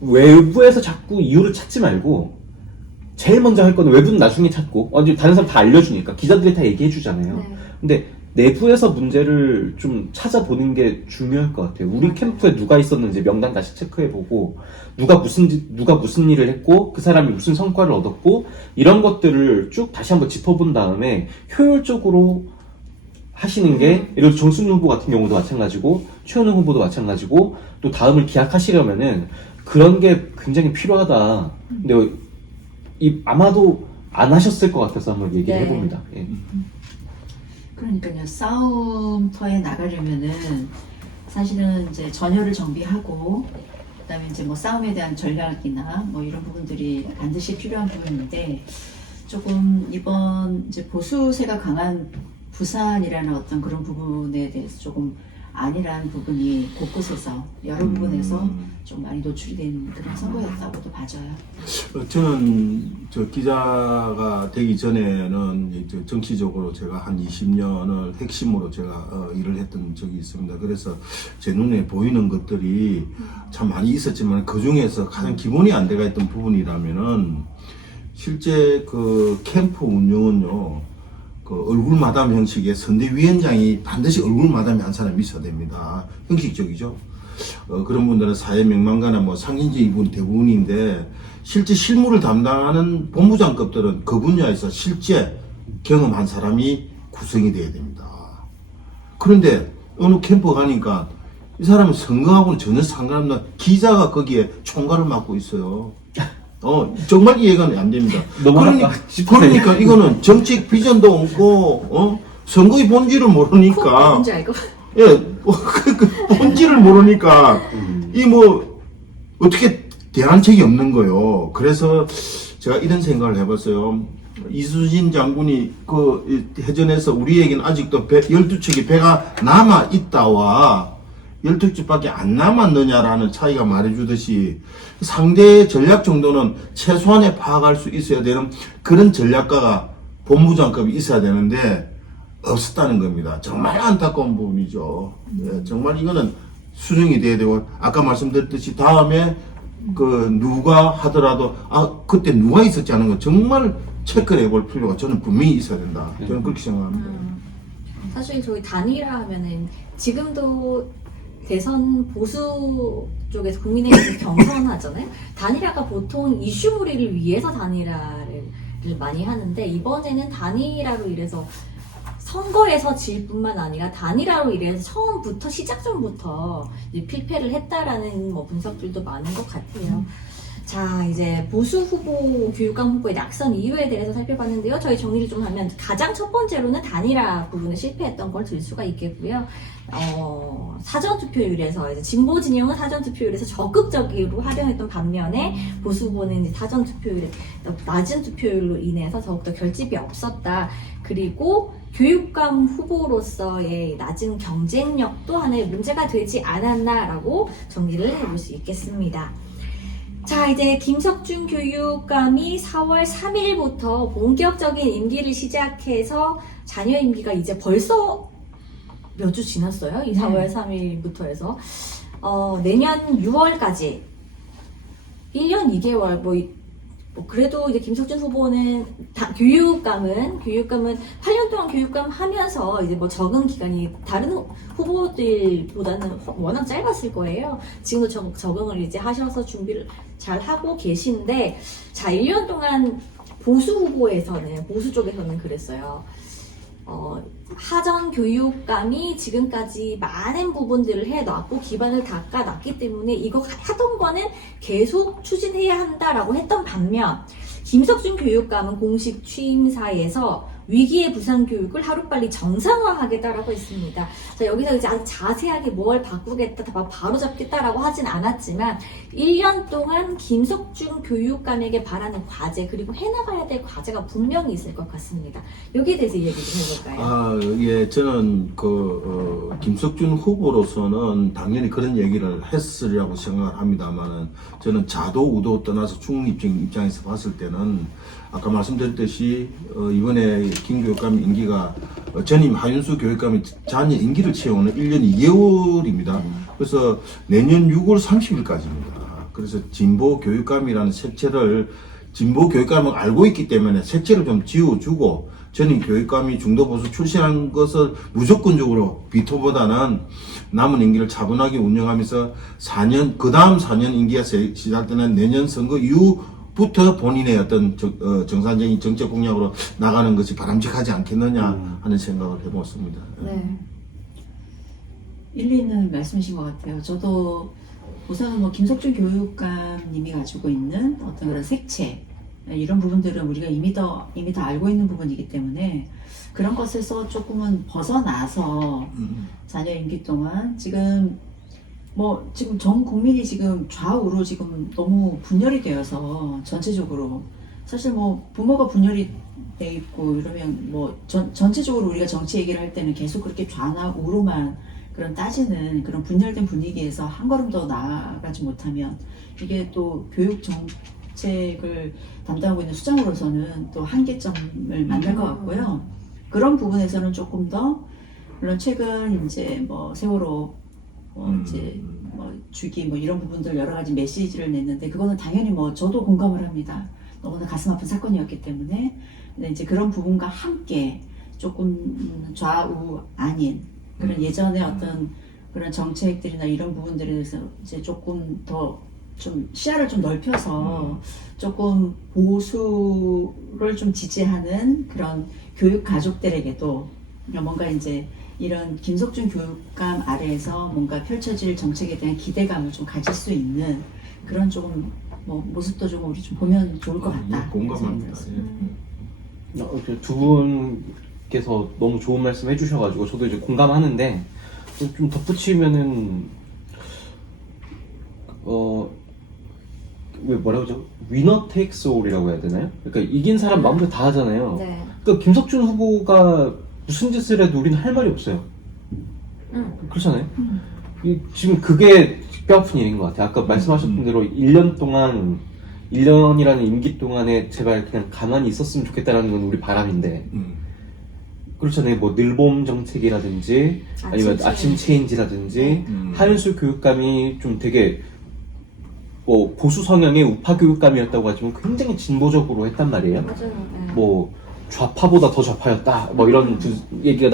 외부에서 자꾸 이유를 찾지 말고 제일 먼저 할 거는 외부는 나중에 찾고 다른 사람 다 알려주니까 기자들이 다 얘기해 주잖아요. 네. 근데 내부에서 문제를 좀 찾아보는 게 중요할 것 같아요. 우리 캠프에 누가 있었는지 명단 다시 체크해보고 누가 무슨 일을 했고 그 사람이 무슨 성과를 얻었고 이런 것들을 쭉 다시 한번 짚어본 다음에 효율적으로 하시는 게 예를 들어 정순 후보 같은 경우도 마찬가지고 최현우 후보도 마찬가지고 또 다음을 기약하시려면은 그런 게 굉장히 필요하다. 근데 아마도 안 하셨을 것 같아서 한번 얘기를 네. 해봅니다. 예. 그러니까요, 싸움터에 나가려면은 사실은 이제 전열을 정비하고 그다음에 이제 싸움에 대한 전략이나 이런 부분들이 반드시 필요한 부분인데 조금 이번 이제 보수세가 강한 부산이라는 어떤 그런 부분에 대해서 조금 아니라는 부분이 곳곳에서 여러 부분에서 좀 많이 노출이 된 그런 선거였다고도 봐져요. 저는 기자가 되기 전에는 이제 정치적으로 제가 한 20년을 핵심으로 제가 일을 했던 적이 있습니다. 그래서 제 눈에 보이는 것들이 참 많이 있었지만 그 중에서 가장 기본이 안 돼가 있던 부분이라면은 실제 그 캠프 운영은요, 그 얼굴 마담 형식의 선대위원장이 반드시 얼굴 마담이 한 사람이 있어야 됩니다. 형식적이죠. 그런 분들은 사회 명망가나 뭐 상인지 이분 대부분인데, 실제 실무를 담당하는 본부장급들은 그 분야에서 실제 경험한 사람이 구성이 돼야 됩니다. 그런데 어느 캠프 가니까 이 사람은 선거하고는 전혀 상관없는 기자가 거기에 총괄을 맡고 있어요. 정말 이해가 안 됩니다. 그러니까 이거는 정책 비전도 없고, 선거의 본질을 모르니까. 뭔지 알고. 예, 그 본질을 모르니까, 이 뭐, 어떻게 대안책이 없는 거예요. 그래서 제가 이런 생각을 해봤어요. 이수진 장군이 그 해전에서 우리에게는 아직도 12척의 배가 남아있다와 12척밖에 안 남았느냐라는 차이가 말해주듯이 상대의 전략 정도는 최소한에 파악할 수 있어야 되는 그런 전략가가 본부장급이 있어야 되는데 없었다는 겁니다. 정말 안타까운 부분이죠. 예, 정말 이거는 수정이 돼야 되고, 아까 말씀드렸듯이 다음에 그 누가 하더라도 그때 누가 있었지 하는 건 정말 체크를 해볼 필요가 저는 분명히 있어야 된다. 저는 그렇게 생각합니다. 사실 저희 단일화 하면은 지금도 대선 보수 쪽에서 국민의힘 경선하잖아요. 단일화가 보통 이슈몰이를 위해서 단일화를 많이 하는데, 이번에는 단일화로 인해서 선거에서 질 뿐만 아니라 단일화로 인해서 처음부터 시작 전부터 이제 필패를 했다라는 뭐 분석들도 많은 것 같아요. 자, 이제 보수 후보, 교육감 후보의 낙선 이유에 대해서 살펴봤는데요. 저희 정리를 좀 하면 가장 첫 번째로는 단일화 부분에 실패했던 걸 들 수가 있겠고요. 사전투표율에서 이제 진보 진영은 사전투표율에서 적극적으로 활용했던 반면에 보수 후보는 이제 사전투표율에 낮은 투표율로 인해서 더욱더 결집이 없었다. 그리고 교육감 후보로서의 낮은 경쟁력도 하나의 문제가 되지 않았나라고 정리를 해볼 수 있겠습니다. 자, 이제 김석준 교육감이 4월 3일부터 본격적인 임기를 시작해서 자녀 임기가 이제 벌써 몇 주 지났어요. 이 4월 3일부터 해서 내년 6월까지 1년 2개월 그래도 이제 김석준 후보는 교육감은 8년 동안 교육감 하면서 이제 뭐 적응 기간이 다른 후보들보다는 워낙 짧았을 거예요. 지금도 적응을 이제 하셔서 준비를 잘 하고 계신데, 자, 1년 동안 보수 쪽에서는 그랬어요. 하전 교육감이 지금까지 많은 부분들을 해놨고 기반을 닦아놨기 때문에 이거 하던 거는 계속 추진해야 한다라고 했던 반면, 김석준 교육감은 공식 취임사에서 위기의 부산 교육을 하루빨리 정상화하겠다라고 했습니다. 자, 여기서 이제 아주 자세하게 뭘 바꾸겠다, 바로 잡겠다라고 하진 않았지만 1년 동안 김석준 교육감에게 바라는 과제, 그리고 해나가야 될 과제가 분명히 있을 것 같습니다. 여기에 대해서 얘기 좀 해볼까요? 예, 저는 김석준 후보로서는 당연히 그런 얘기를 했으리라고 생각을 합니다만은, 저는 자도 우도 떠나서 중립적인 입장에서 봤을 때는 아까 말씀드렸듯이 이번에 김 교육감 임기가 전임 하윤수 교육감이 자녀 임기를 채우는 1년 2개월입니다. 그래서 내년 6월 30일까지입니다. 그래서 진보 교육감이라는 색채를, 진보 교육감을 알고 있기 때문에 색채를 좀 지워주고, 전임 교육감이 중도보수 출신한 것을 무조건적으로 비토보다는 남은 임기를 차분하게 운영하면서 그 다음 4년 임기가 시작되는 내년 선거 이후부터 본인의 어떤 정상적인 정책 공약으로 나가는 것이 바람직하지 않겠느냐 하는 생각을 해봤습니다. 네. 일리 있는 말씀이신 것 같아요. 저도 우선 뭐 김석준 교육감님이 가지고 있는 어떤 그런 색채, 이런 부분들은 우리가 이미 다 알고 있는 부분이기 때문에 그런 것에서 조금은 벗어나서 자녀 임기 동안 지금 전 국민이 지금 좌우로 지금 너무 분열이 되어서, 전체적으로 사실 부모가 분열이 돼 있고 이러면 전체적으로 우리가 정치 얘기를 할 때는 계속 그렇게 좌나 우로만 그런 따지는 그런 분열된 분위기에서 한 걸음 더 나아가지 못하면 이게 또 교육 정책을 담당하고 있는 수장으로서는 또 한계점을 만날 것 같고요. 그런 부분에서는 조금 더, 물론 최근 이제 세월호 이제 주기 이런 부분들 여러 가지 메시지를 냈는데, 그거는 당연히 저도 공감을 합니다. 너무나 가슴 아픈 사건이었기 때문에 근데 이제 그런 부분과 함께 조금 좌우 아닌 그런 예전에 어떤 그런 정책들이나 이런 부분들에 대해서 이제 조금 더 좀 시야를 좀 넓혀서 조금 보수를 좀 지지하는 그런 교육 가족들에게도 뭔가 이제 이런 김석준 교육감 아래에서 뭔가 펼쳐질 정책에 대한 기대감을 좀 가질 수 있는 그런 조금 뭐 모습도 좀 우리 좀 보면 좋을 것 같다. 공감합니다. 두 분께서 너무 좋은 말씀 해주셔가지고 저도 이제 공감하는데 좀 덧붙이면은 왜 뭐라고 하죠? 위너 테이크스 올이라고 해야 되나요? 그러니까 이긴 사람 마음대로 다 하잖아요. 네. 그러니까 김석준 후보가 무슨 짓을 해도 우리는 할 말이 없어요. 그렇잖아요. 지금 그게 뼈아픈 일인 것 같아요. 아까 말씀하셨던 대로 1년 동안 1년이라는 임기 동안에 제발 그냥 가만히 있었으면 좋겠다라는 건 우리 바람인데 그렇잖아요. 뭐 늘봄 정책이라든지 아니면 아침 체인지라든지 한윤수 교육감이 좀 되게 뭐 보수 성향의 우파 교육감이었다고 하지만 굉장히 진보적으로 했단 말이에요. 맞아요. 네. 뭐 좌파보다 더 좌파였다. 뭐 이런 얘기가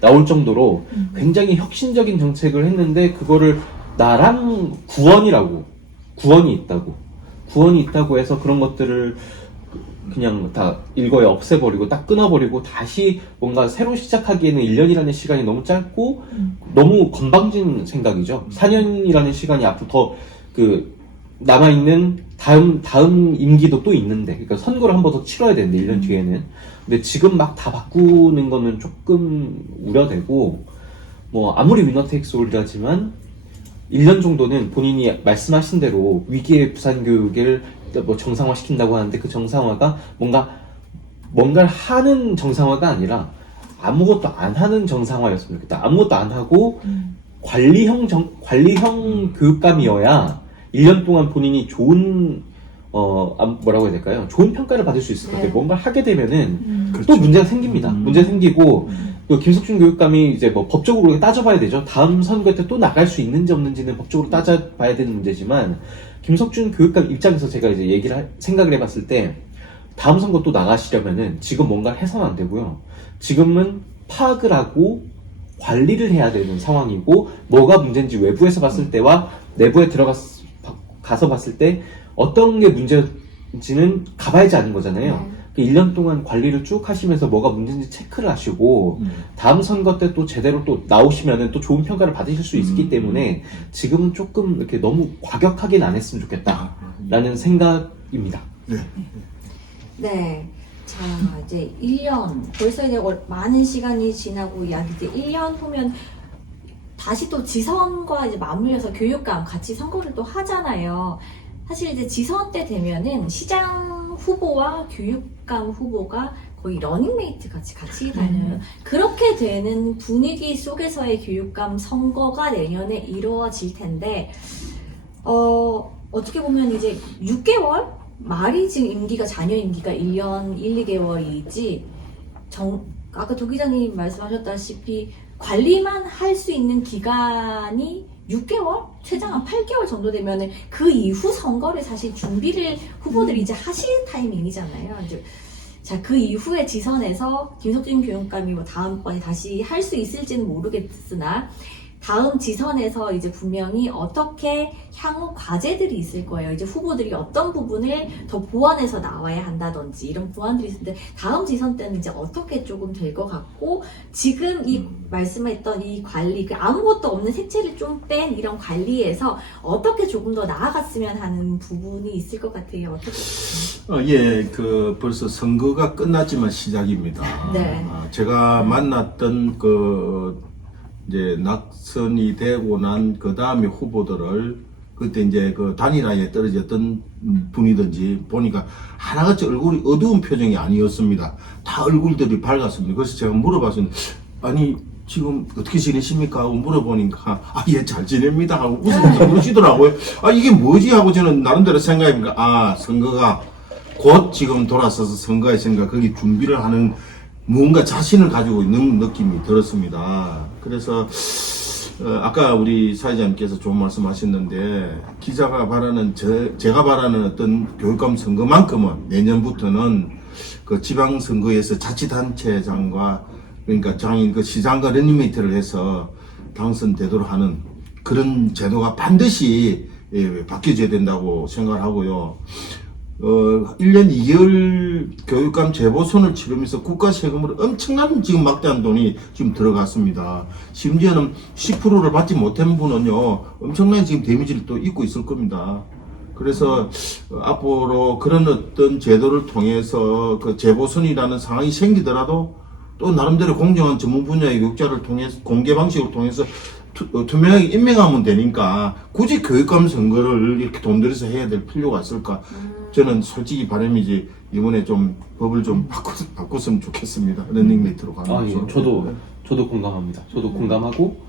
나올 정도로 굉장히 혁신적인 정책을 했는데 그거를 나랑 구원이 있다고 해서 그런 것들을 그냥 다 일거에 없애버리고 딱 끊어버리고 다시 뭔가 새로 시작하기에는 1년이라는 시간이 너무 짧고 너무 건방진 생각이죠. 4년이라는 시간이 앞으로 더 남아있는 다음 임기도 또 있는데, 그러니까 선거를 한 번 더 치러야 되는데, 1년 뒤에는. 근데 지금 막 다 바꾸는 거는 조금 우려되고, 뭐, 아무리 위너테이크스 올이라지만, 1년 정도는 본인이 말씀하신 대로 위기의 부산교육을 뭐 정상화시킨다고 하는데, 그 정상화가 뭔가를 하는 정상화가 아니라, 아무것도 안 하는 정상화였으면 좋겠다. 아무것도 안 하고, 관리형 교육감이어야, 1년 동안 본인이 좋은 뭐라고 해야 될까요? 좋은 평가를 받을 수 있을 것 같아요. 뭔가를 하게 되면은 또 문제가 생깁니다. 문제 생기고 또 김석준 교육감이 이제 뭐 법적으로 따져봐야 되죠. 다음 선거 때 또 나갈 수 있는지 없는지는 법적으로 따져봐야 되는 문제지만 김석준 교육감 입장에서 제가 이제 생각을 해봤을 때 다음 선거 또 나가시려면은 지금 뭔가를 해서는 안 되고요. 지금은 파악을 하고 관리를 해야 되는 상황이고 뭐가 문제인지 외부에서 봤을 때와 내부에 가서 봤을 때 어떤 게 문제인지는 가봐야지 아는 거잖아요. 그 1년 동안 관리를 쭉 하시면서 뭐가 문제인지 체크를 하시고 다음 선거 때 또 제대로 또 나오시면은 또 좋은 평가를 받으실 수 있기 때문에 지금은 조금 이렇게 너무 과격하게는 안 했으면 좋겠다라는 생각입니다. 네. 네. 자, 이제 1년, 벌써 이제 많은 시간이 지나고 이제 1년 후면 다시 또 지선과 이제 맞물려서 교육감 같이 선거를 또 하잖아요. 사실 이제 지선 때 되면은 시장 후보와 교육감 후보가 거의 러닝메이트 같이 다녀요. 그렇게 되는 분위기 속에서의 교육감 선거가 내년에 이루어질 텐데, 어떻게 보면 이제 6개월? 말이 지금 자녀 임기가 1년 1, 2개월이지, 아까 도 기자님 말씀하셨다시피, 관리만 할 수 있는 기간이 6개월? 최장 한 8개월 정도 되면은 그 이후 선거를 사실 준비를 후보들이 이제 하실 타이밍이잖아요. 이제 자, 그 이후에 지선에서 김석준 교육감이 뭐 다음번에 다시 할 수 있을지는 모르겠으나 다음 지선에서 이제 분명히 어떻게 향후 과제들이 있을 거예요. 이제 후보들이 어떤 부분을 더 보완해서 나와야 한다든지 이런 보완들이 있는데 다음 지선 때는 이제 어떻게 조금 될 것 같고 지금 이 말씀했던 이 관리, 아무것도 없는 색채를 좀 뺀 이런 관리에서 어떻게 조금 더 나아갔으면 하는 부분이 있을 것 같아요. 어떻게? 예, 벌써 선거가 끝났지만 시작입니다. 네. 제가 만났던 이제 낙선이 되고 난 그 다음에 후보들을 그때 이제 단일화에 떨어졌던 분이든지 보니까 하나같이 얼굴이 어두운 표정이 아니었습니다. 다 얼굴들이 밝았습니다. 그래서 제가 물어봤습니다. 아니, 지금 어떻게 지내십니까? 하고 물어보니까, 예, 잘 지냅니다. 하고 웃으면서 그러시더라고요. 이게 뭐지? 하고 저는 나름대로 생각해보니까, 선거가 곧 지금 돌아서서 선거가 있으니까 거기 준비를 하는 뭔가 자신을 가지고 있는 느낌이 들었습니다. 그래서 아까 우리 사회자님께서 좋은 말씀하셨는데 기자가 바라는 제가 바라는 어떤 교육감 선거만큼은 내년부터는 그 지방선거에서 자치단체장과 그러니까 장인 그 시장과 러닝메이트를 해서 당선되도록 하는 그런 제도가 반드시 바뀌어져야 된다고 생각을 하고요. 1년 2개월 교육감 재보선을 치르면서 국가 세금으로 엄청난 지금 막대한 돈이 지금 들어갔습니다. 심지어는 10%를 받지 못한 분은요, 엄청난 지금 데미지를 또 입고 있을 겁니다. 그래서 앞으로 그런 어떤 제도를 통해서 그 재보선이라는 상황이 생기더라도 또 나름대로 공정한 전문 분야의 교육자를 통해서 공개 방식을 통해서 투명하게 임명하면 되니까 굳이 교육감 선거를 이렇게 돈 들여서 해야 될 필요가 있을까? 저는 솔직히 바람이지 이번에 좀 법을 좀 바꿨으면 좋겠습니다. 러닝메이트로 가는 아, 예. 거죠. 저도 공감합니다. 저도 공감하고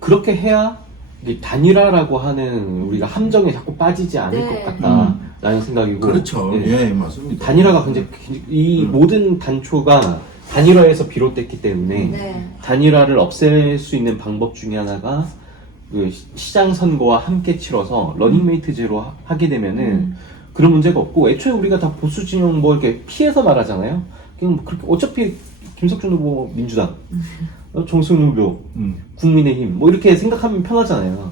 그렇게 해야 이게 단일화라고 하는 우리가 함정에 자꾸 빠지지 않을 네. 것 같다라는 생각이고. 그렇죠. 예. 예, 맞습니다. 단일화가 굉장히 이 모든 단초가 단일화에서 비롯됐기 때문에 네. 단일화를 없앨 수 있는 방법 중에 하나가 그 시장 선거와 함께 치러서 러닝메이트제로 하게 되면은 그런 문제가 없고, 애초에 우리가 다 보수 진영 뭐 이렇게 피해서 말하잖아요. 그냥 그렇게 어차피 김석준 후보 민주당, 정승훈 후보 국민의힘 뭐 이렇게 생각하면 편하잖아요.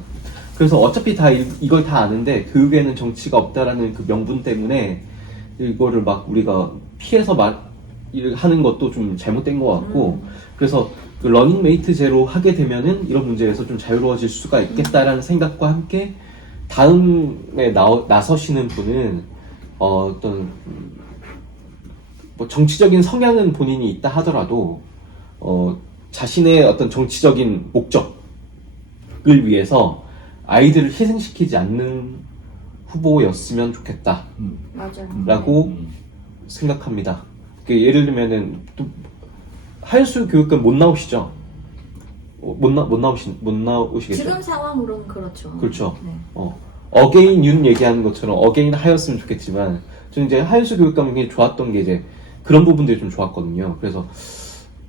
그래서 어차피 다 이걸 다 아는데 교육에는 정치가 없다라는 그 명분 때문에 이거를 막 우리가 피해서 하는 것도 좀 잘못된 것 같고, 그래서 그 러닝메이트제로 하게 되면은 이런 문제에서 좀 자유로워질 수가 있겠다라는 생각과 함께 다음에 나서시는 분은 어떤 뭐 정치적인 성향은 본인이 있다 하더라도 자신의 어떤 정치적인 목적을 위해서 아이들을 희생시키지 않는 후보였으면 좋겠다라고 맞아요. 생각합니다. 예를 들면은 또 하연수 교육감 못 나오시죠? 못 나오시겠죠? 지금 상황으로는 그렇죠. 그렇죠. 네. 어게인 윤 얘기하는 것처럼 어게인 하였으면 좋겠지만, 저는 이제 하연수 교육감이 좋았던 게 이제 그런 부분들이 좀 좋았거든요. 그래서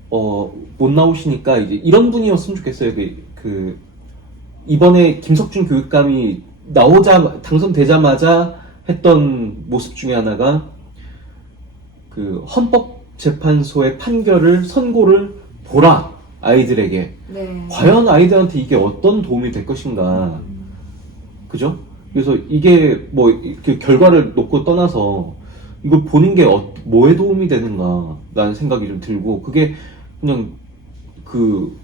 못 나오시니까 이제 이런 분이었으면 좋겠어요. 이번에 김석준 교육감이 당선되자마자 했던 모습 중에 하나가 그 헌법재판소의 선고를 보라, 아이들에게. 네. 과연 아이들한테 이게 어떤 도움이 될 것인가. 그죠? 그래서 이게 뭐 그 결과를 놓고 떠나서 이걸 보는 게 뭐에 도움이 되는가 라는 생각이 좀 들고, 그게 그냥 그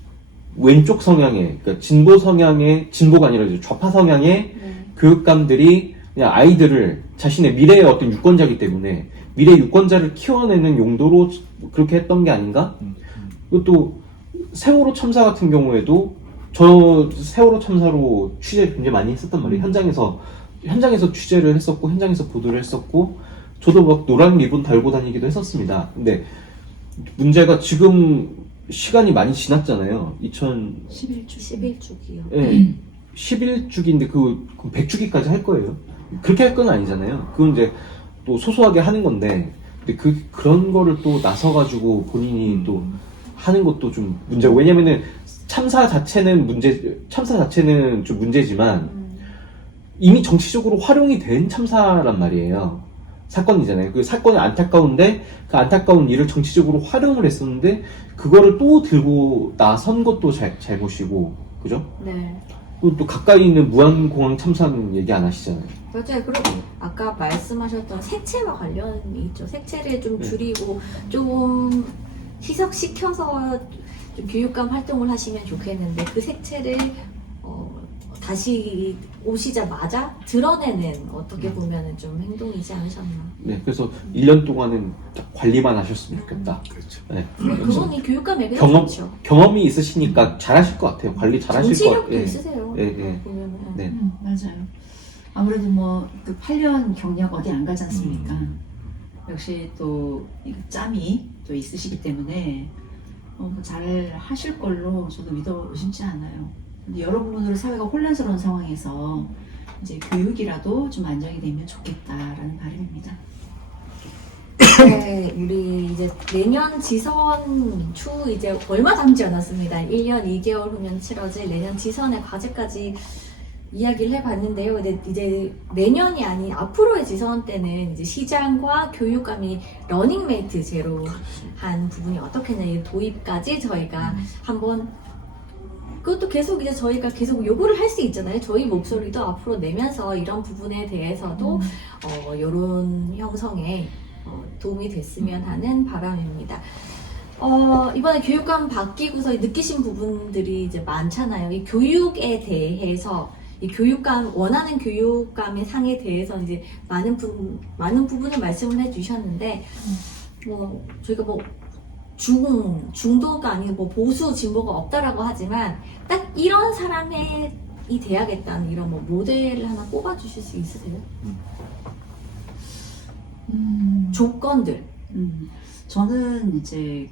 왼쪽 성향의, 그러니까 진보가 아니라 이제 좌파 성향의 교육감들이 그냥 아이들을 자신의 미래의 어떤 유권자이기 때문에 미래 유권자를 키워내는 용도로 그렇게 했던 게 아닌가? 그것도 세월호 참사 같은 경우에도 저 세월호 참사로 취재를 굉장히 많이 했었단 말이에요. 현장에서 취재를 했었고, 현장에서 보도를 했었고, 저도 막 노란 리본 달고 다니기도 했었습니다. 근데 문제가 지금 시간이 많이 지났잖아요. 11주기요. 예, 11주기인데 그 100주기까지 할 거예요. 그렇게 할 건 아니잖아요. 그건 이제 또 소소하게 하는 건데, 근데 그런 거를 또 나서가지고 본인이 또 하는 것도 좀 문제고, 왜냐면은 참사 자체는 좀 문제지만 이미 정치적으로 활용이 된 참사란 말이에요. 사건이잖아요. 그 사건이 안타까운데 그 안타까운 일을 정치적으로 활용을 했었는데 그거를 또 들고 나선 것도 잘못이고, 그죠? 네. 그리고 또 가까이 있는 무안공항 참사는 얘기 안 하시잖아요. 맞아요. 그리고 아까 말씀하셨던 색채와 관련이 있죠. 색채를 좀 네. 줄이고 좀 희석시켜서 좀 교육감 활동을 하시면 좋겠는데, 그 색채를 다시 오시자마자 드러내는, 어떻게 보면은 좀 행동이지 않으셨나. 네, 그래서 1년 동안은 관리만 하셨으면 좋겠다. 그렇죠. 네. 그건 이 교육감에게 경험, 좋죠. 경험이 있으시니까 잘하실 것 같아요. 관리 잘하실 것 정치력도 같아요. 있으세요. 예, 예. 보면은. 네. 맞아요. 아무래도 뭐 그 8년 경력 어디 안 가지 않습니까? 역시 또 이 짬이 또 있으시기 때문에 잘 하실 걸로 저도 믿어 의심치 않아요. 근데 여러 부분으로 사회가 혼란스러운 상황에서 이제 교육이라도 좀 안정이 되면 좋겠다라는 바람입니다. 네, 우리 이제 내년 지선 추 이제 얼마 남지 않았습니다. 1년 2개월 후면 치러질 내년 지선의 과제까지 이야기를 해봤는데요. 근데 이제 내년이 아닌 앞으로의 지선 때는 이제 시장과 교육감이 러닝메이트제로 한 부분이 어떻겠냐, 도입까지 저희가 한번 그것도 계속 이제 저희가 계속 요구를 할 수 있잖아요. 저희 목소리도 앞으로 내면서 이런 부분에 대해서도 이런 형성에 도움이 됐으면 하는 바람입니다. 이번에 교육감 바뀌고서 느끼신 부분들이 이제 많잖아요. 이 교육에 대해서, 이 교육감, 원하는 교육감의 상에 대해서 이제 많은 부분을 말씀을 해주셨는데, 저희가 중도가 아니고 보수 진보가 없다라고 하지만 딱 이런 사람이 돼야겠다는 이런 모델을 하나 꼽아주실 수 있으세요? 조건들. 저는 이제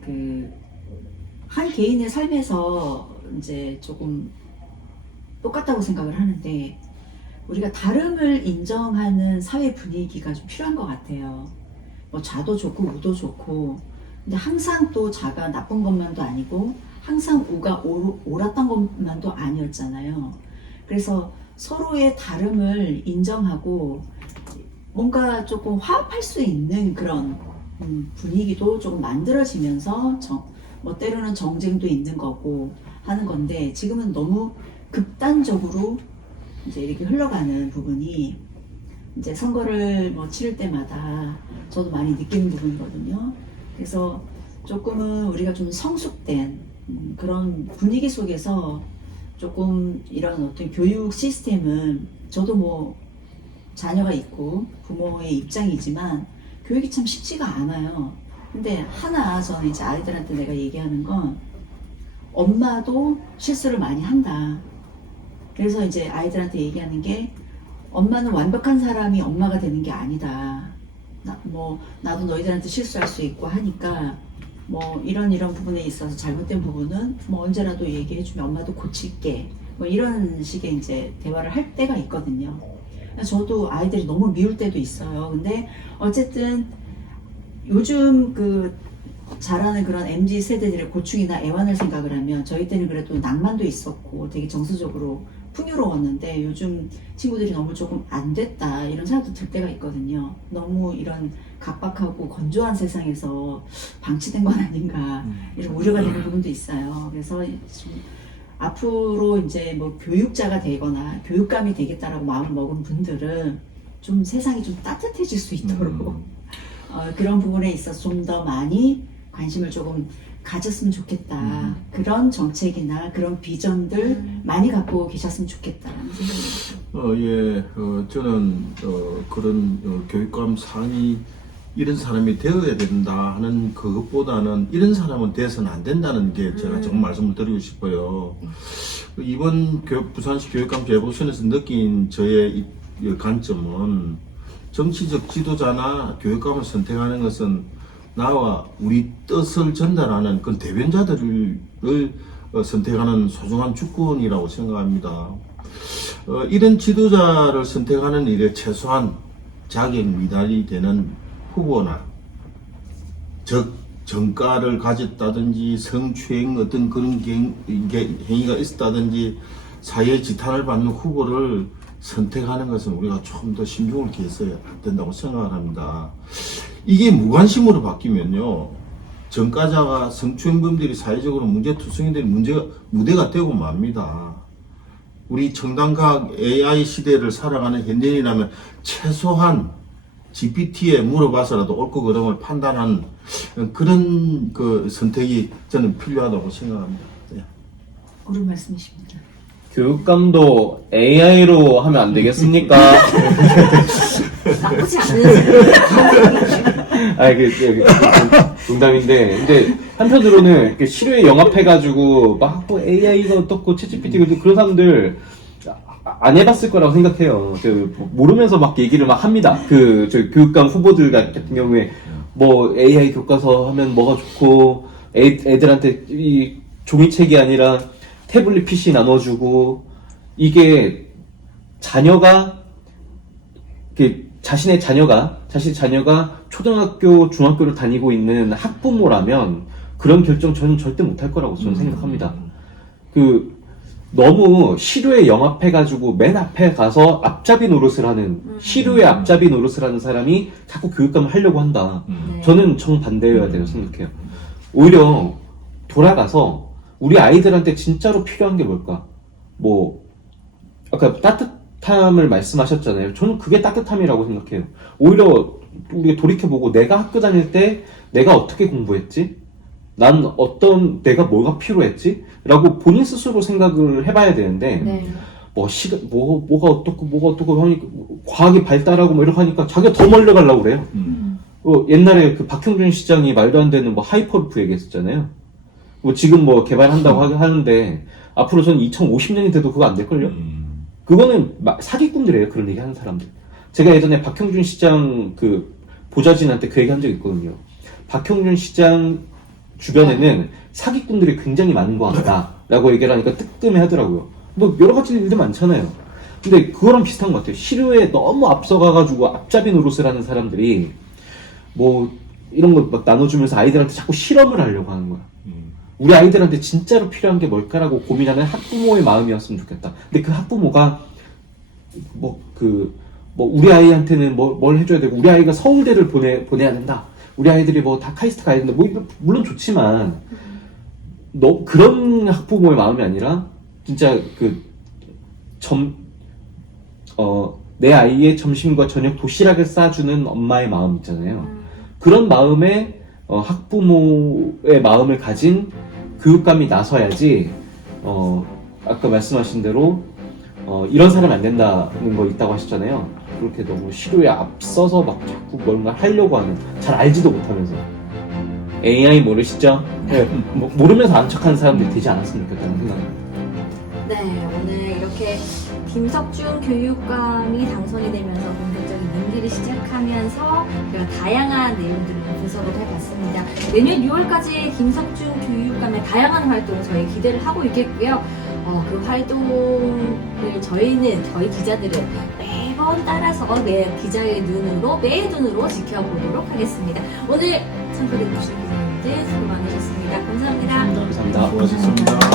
한 개인의 삶에서 이제 조금 똑같다고 생각을 하는데, 우리가 다름을 인정하는 사회 분위기가 좀 필요한 것 같아요. 좌도 좋고 우도 좋고, 근데 항상 또 자가 나쁜 것만도 아니고 항상 우가 옳았던 것만도 아니었잖아요. 그래서 서로의 다름을 인정하고 뭔가 조금 화합할 수 있는 그런 분위기도 조금 만들어지면서 때로는 정쟁도 있는 거고 하는 건데, 지금은 너무 극단적으로 이제 이렇게 흘러가는 부분이 이제 선거를 치를 때마다 저도 많이 느끼는 부분이거든요. 그래서 조금은 우리가 좀 성숙된 그런 분위기 속에서 조금 이런 어떤 교육 시스템은, 저도 자녀가 있고 부모의 입장이지만 교육이 참 쉽지가 않아요. 근데 하나 저는 이제 아이들한테 내가 얘기하는 건, 엄마도 실수를 많이 한다. 그래서 이제 아이들한테 얘기하는 게, 엄마는 완벽한 사람이 엄마가 되는 게 아니다. 나도 너희들한테 실수할 수 있고 하니까 이런 부분에 있어서 잘못된 부분은 언제라도 얘기해주면 엄마도 고칠게. 이런 식의 이제 대화를 할 때가 있거든요. 저도 아이들이 너무 미울 때도 있어요. 근데 어쨌든 요즘 자라는 그런 MZ 세대들의 고충이나 애환을 생각을 하면, 저희 때는 그래도 낭만도 있었고 되게 정서적으로 풍요로웠는데 요즘 친구들이 너무 조금 안 됐다 이런 생각도 들 때가 있거든요. 너무 이런 각박하고 건조한 세상에서 방치된 건 아닌가 이런 우려가 되는 부분도 있어요. 그래서 좀 앞으로 이제 교육자가 되거나 교육감이 되겠다라고 마음을 먹은 분들은 좀 세상이 좀 따뜻해질 수 있도록 그런 부분에 있어서 좀 더 많이 관심을 조금 가졌으면 좋겠다. 그런 정책이나 그런 비전들 많이 갖고 계셨으면 좋겠다라는 생각입니다. 저는 그런 교육감 상이 이런 사람이 되어야 된다 하는 그것보다는 이런 사람은 돼서는 안 된다는 게 제가 정말 말씀을 드리고 싶어요. 이번 부산시 교육감 재보선에서 느낀 저의 관점은, 정치적 지도자나 교육감을 선택하는 것은 나와 우리 뜻을 전달하는 그 대변자들을 선택하는 소중한 주권이라고 생각합니다. 이런 지도자를 선택하는 일에 최소한 자격 미달이 되는 후보나, 즉 정가를 가졌다든지 성추행 어떤 그런 행위가 있었다든지 사회 지탄을 받는 후보를 선택하는 것은 우리가 좀 더 신중을 기해서야 된다고 생각을 합니다. 이게 무관심으로 바뀌면요, 전과자가 성추행범들이 사회적으로 문제투성이 될 무대가 되고 맙니다. 우리 첨단과학 AI 시대를 살아가는 현대인이라면 최소한 GPT에 물어봐서라도 옳고 그름을 판단하는 그런 선택이 저는 필요하다고 생각합니다. 네. 옳은 말씀이십니다. 교육감도 AI로 하면 안 되겠습니까? 나쁘지 않은. 농담인데, 근데 한편으로는 이렇게 실외 영합해가지고 막 AI가 어떻고 챗GPT 그런 사람들 안 해봤을 거라고 생각해요. 모르면서 막 얘기를 막 합니다. 저 교육감 후보들 같은 경우에 AI 교과서 하면 뭐가 좋고, 애들한테 이 종이책이 아니라 태블릿 PC 나눠주고, 이게 자신의 자녀가 초등학교, 중학교를 다니고 있는 학부모라면 그런 결정 저는 절대 못할 거라고 저는 생각합니다. 너무 시류에 영합해가지고 맨 앞에 가서 앞잡이 노릇을 하는, 시류에 앞잡이 노릇을 하는 사람이 자꾸 교육감을 하려고 한다. 네. 저는 정반대여야 돼요, 생각해요. 오히려 돌아가서 우리 아이들한테 진짜로 필요한 게 뭘까? 아까 따뜻함을 말씀하셨잖아요. 저는 그게 따뜻함이라고 생각해요. 오히려 우리가 돌이켜보고 내가 학교 다닐 때 내가 어떻게 공부했지? 내가 뭐가 필요했지? 라고 본인 스스로 생각을 해봐야 되는데, 네. 뭐가 어떻고 하니까, 과학이 발달하고 이렇게 하니까 자기가 더 멀리 가려고 그래요. 옛날에 그 박형준 시장이 말도 안 되는 하이퍼루프 얘기했었잖아요. 지금 개발한다고 하는데, 앞으로 저는 2050년이 돼도 그거 안 될걸요? 그거는 사기꾼들이에요, 그런 얘기 하는 사람들. 제가 예전에 박형준 시장 보좌진한테 그 얘기 한 적 있거든요. 박형준 시장 주변에는 사기꾼들이 굉장히 많은 것 같다 라고 얘기를 하니까 뜨끔해 하더라고요. 여러 가지 일들 많잖아요. 근데 그거랑 비슷한 것 같아요. 시류에 너무 앞서가가지고 앞잡이 노릇을 하는 사람들이 이런 거 막 나눠주면서 아이들한테 자꾸 실험을 하려고 하는 거야. 우리 아이들한테 진짜로 필요한 게 뭘까라고 고민하는 학부모의 마음이었으면 좋겠다. 근데 그 학부모가 우리 아이한테는 뭘 해줘야 되고, 우리 아이가 서울대를 보내야 된다. 우리 아이들이 다 카이스트 가야 된다. 물론 좋지만, 그런 학부모의 마음이 아니라, 진짜 내 아이의 점심과 저녁 도시락을 싸주는 엄마의 마음 있잖아요. 그런 마음에, 학부모의 마음을 가진 교육감이 나서야지, 아까 말씀하신 대로, 이런 사람 안 된다는 거 있다고 하셨잖아요. 그렇게 너무 시류에 앞서서 자꾸 뭔가 하려고 하는, 잘 알지도 못하면서. AI 모르시죠? 네, 모르면서 아는 척하는 사람들이 되지 않았으면 좋겠다는 생각입니다. 네, 오늘 이렇게 김석준 교육감이 당선이 되면서 본격적인 임기를 시작하면서 제가 다양한 내용들을 분석을 해봤습니다. 내년 6월까지 김석준 교육감의 다양한 활동 저희 기대를 하고 있겠고요. 그 활동을 저희 기자들은 매번 따라서 기자의 눈으로, 매의 눈으로 지켜보도록 하겠습니다. 오늘 참고해 주신 기자님들 수고 많으셨습니다. 감사합니다. 감사합니다. 수고하셨습니다.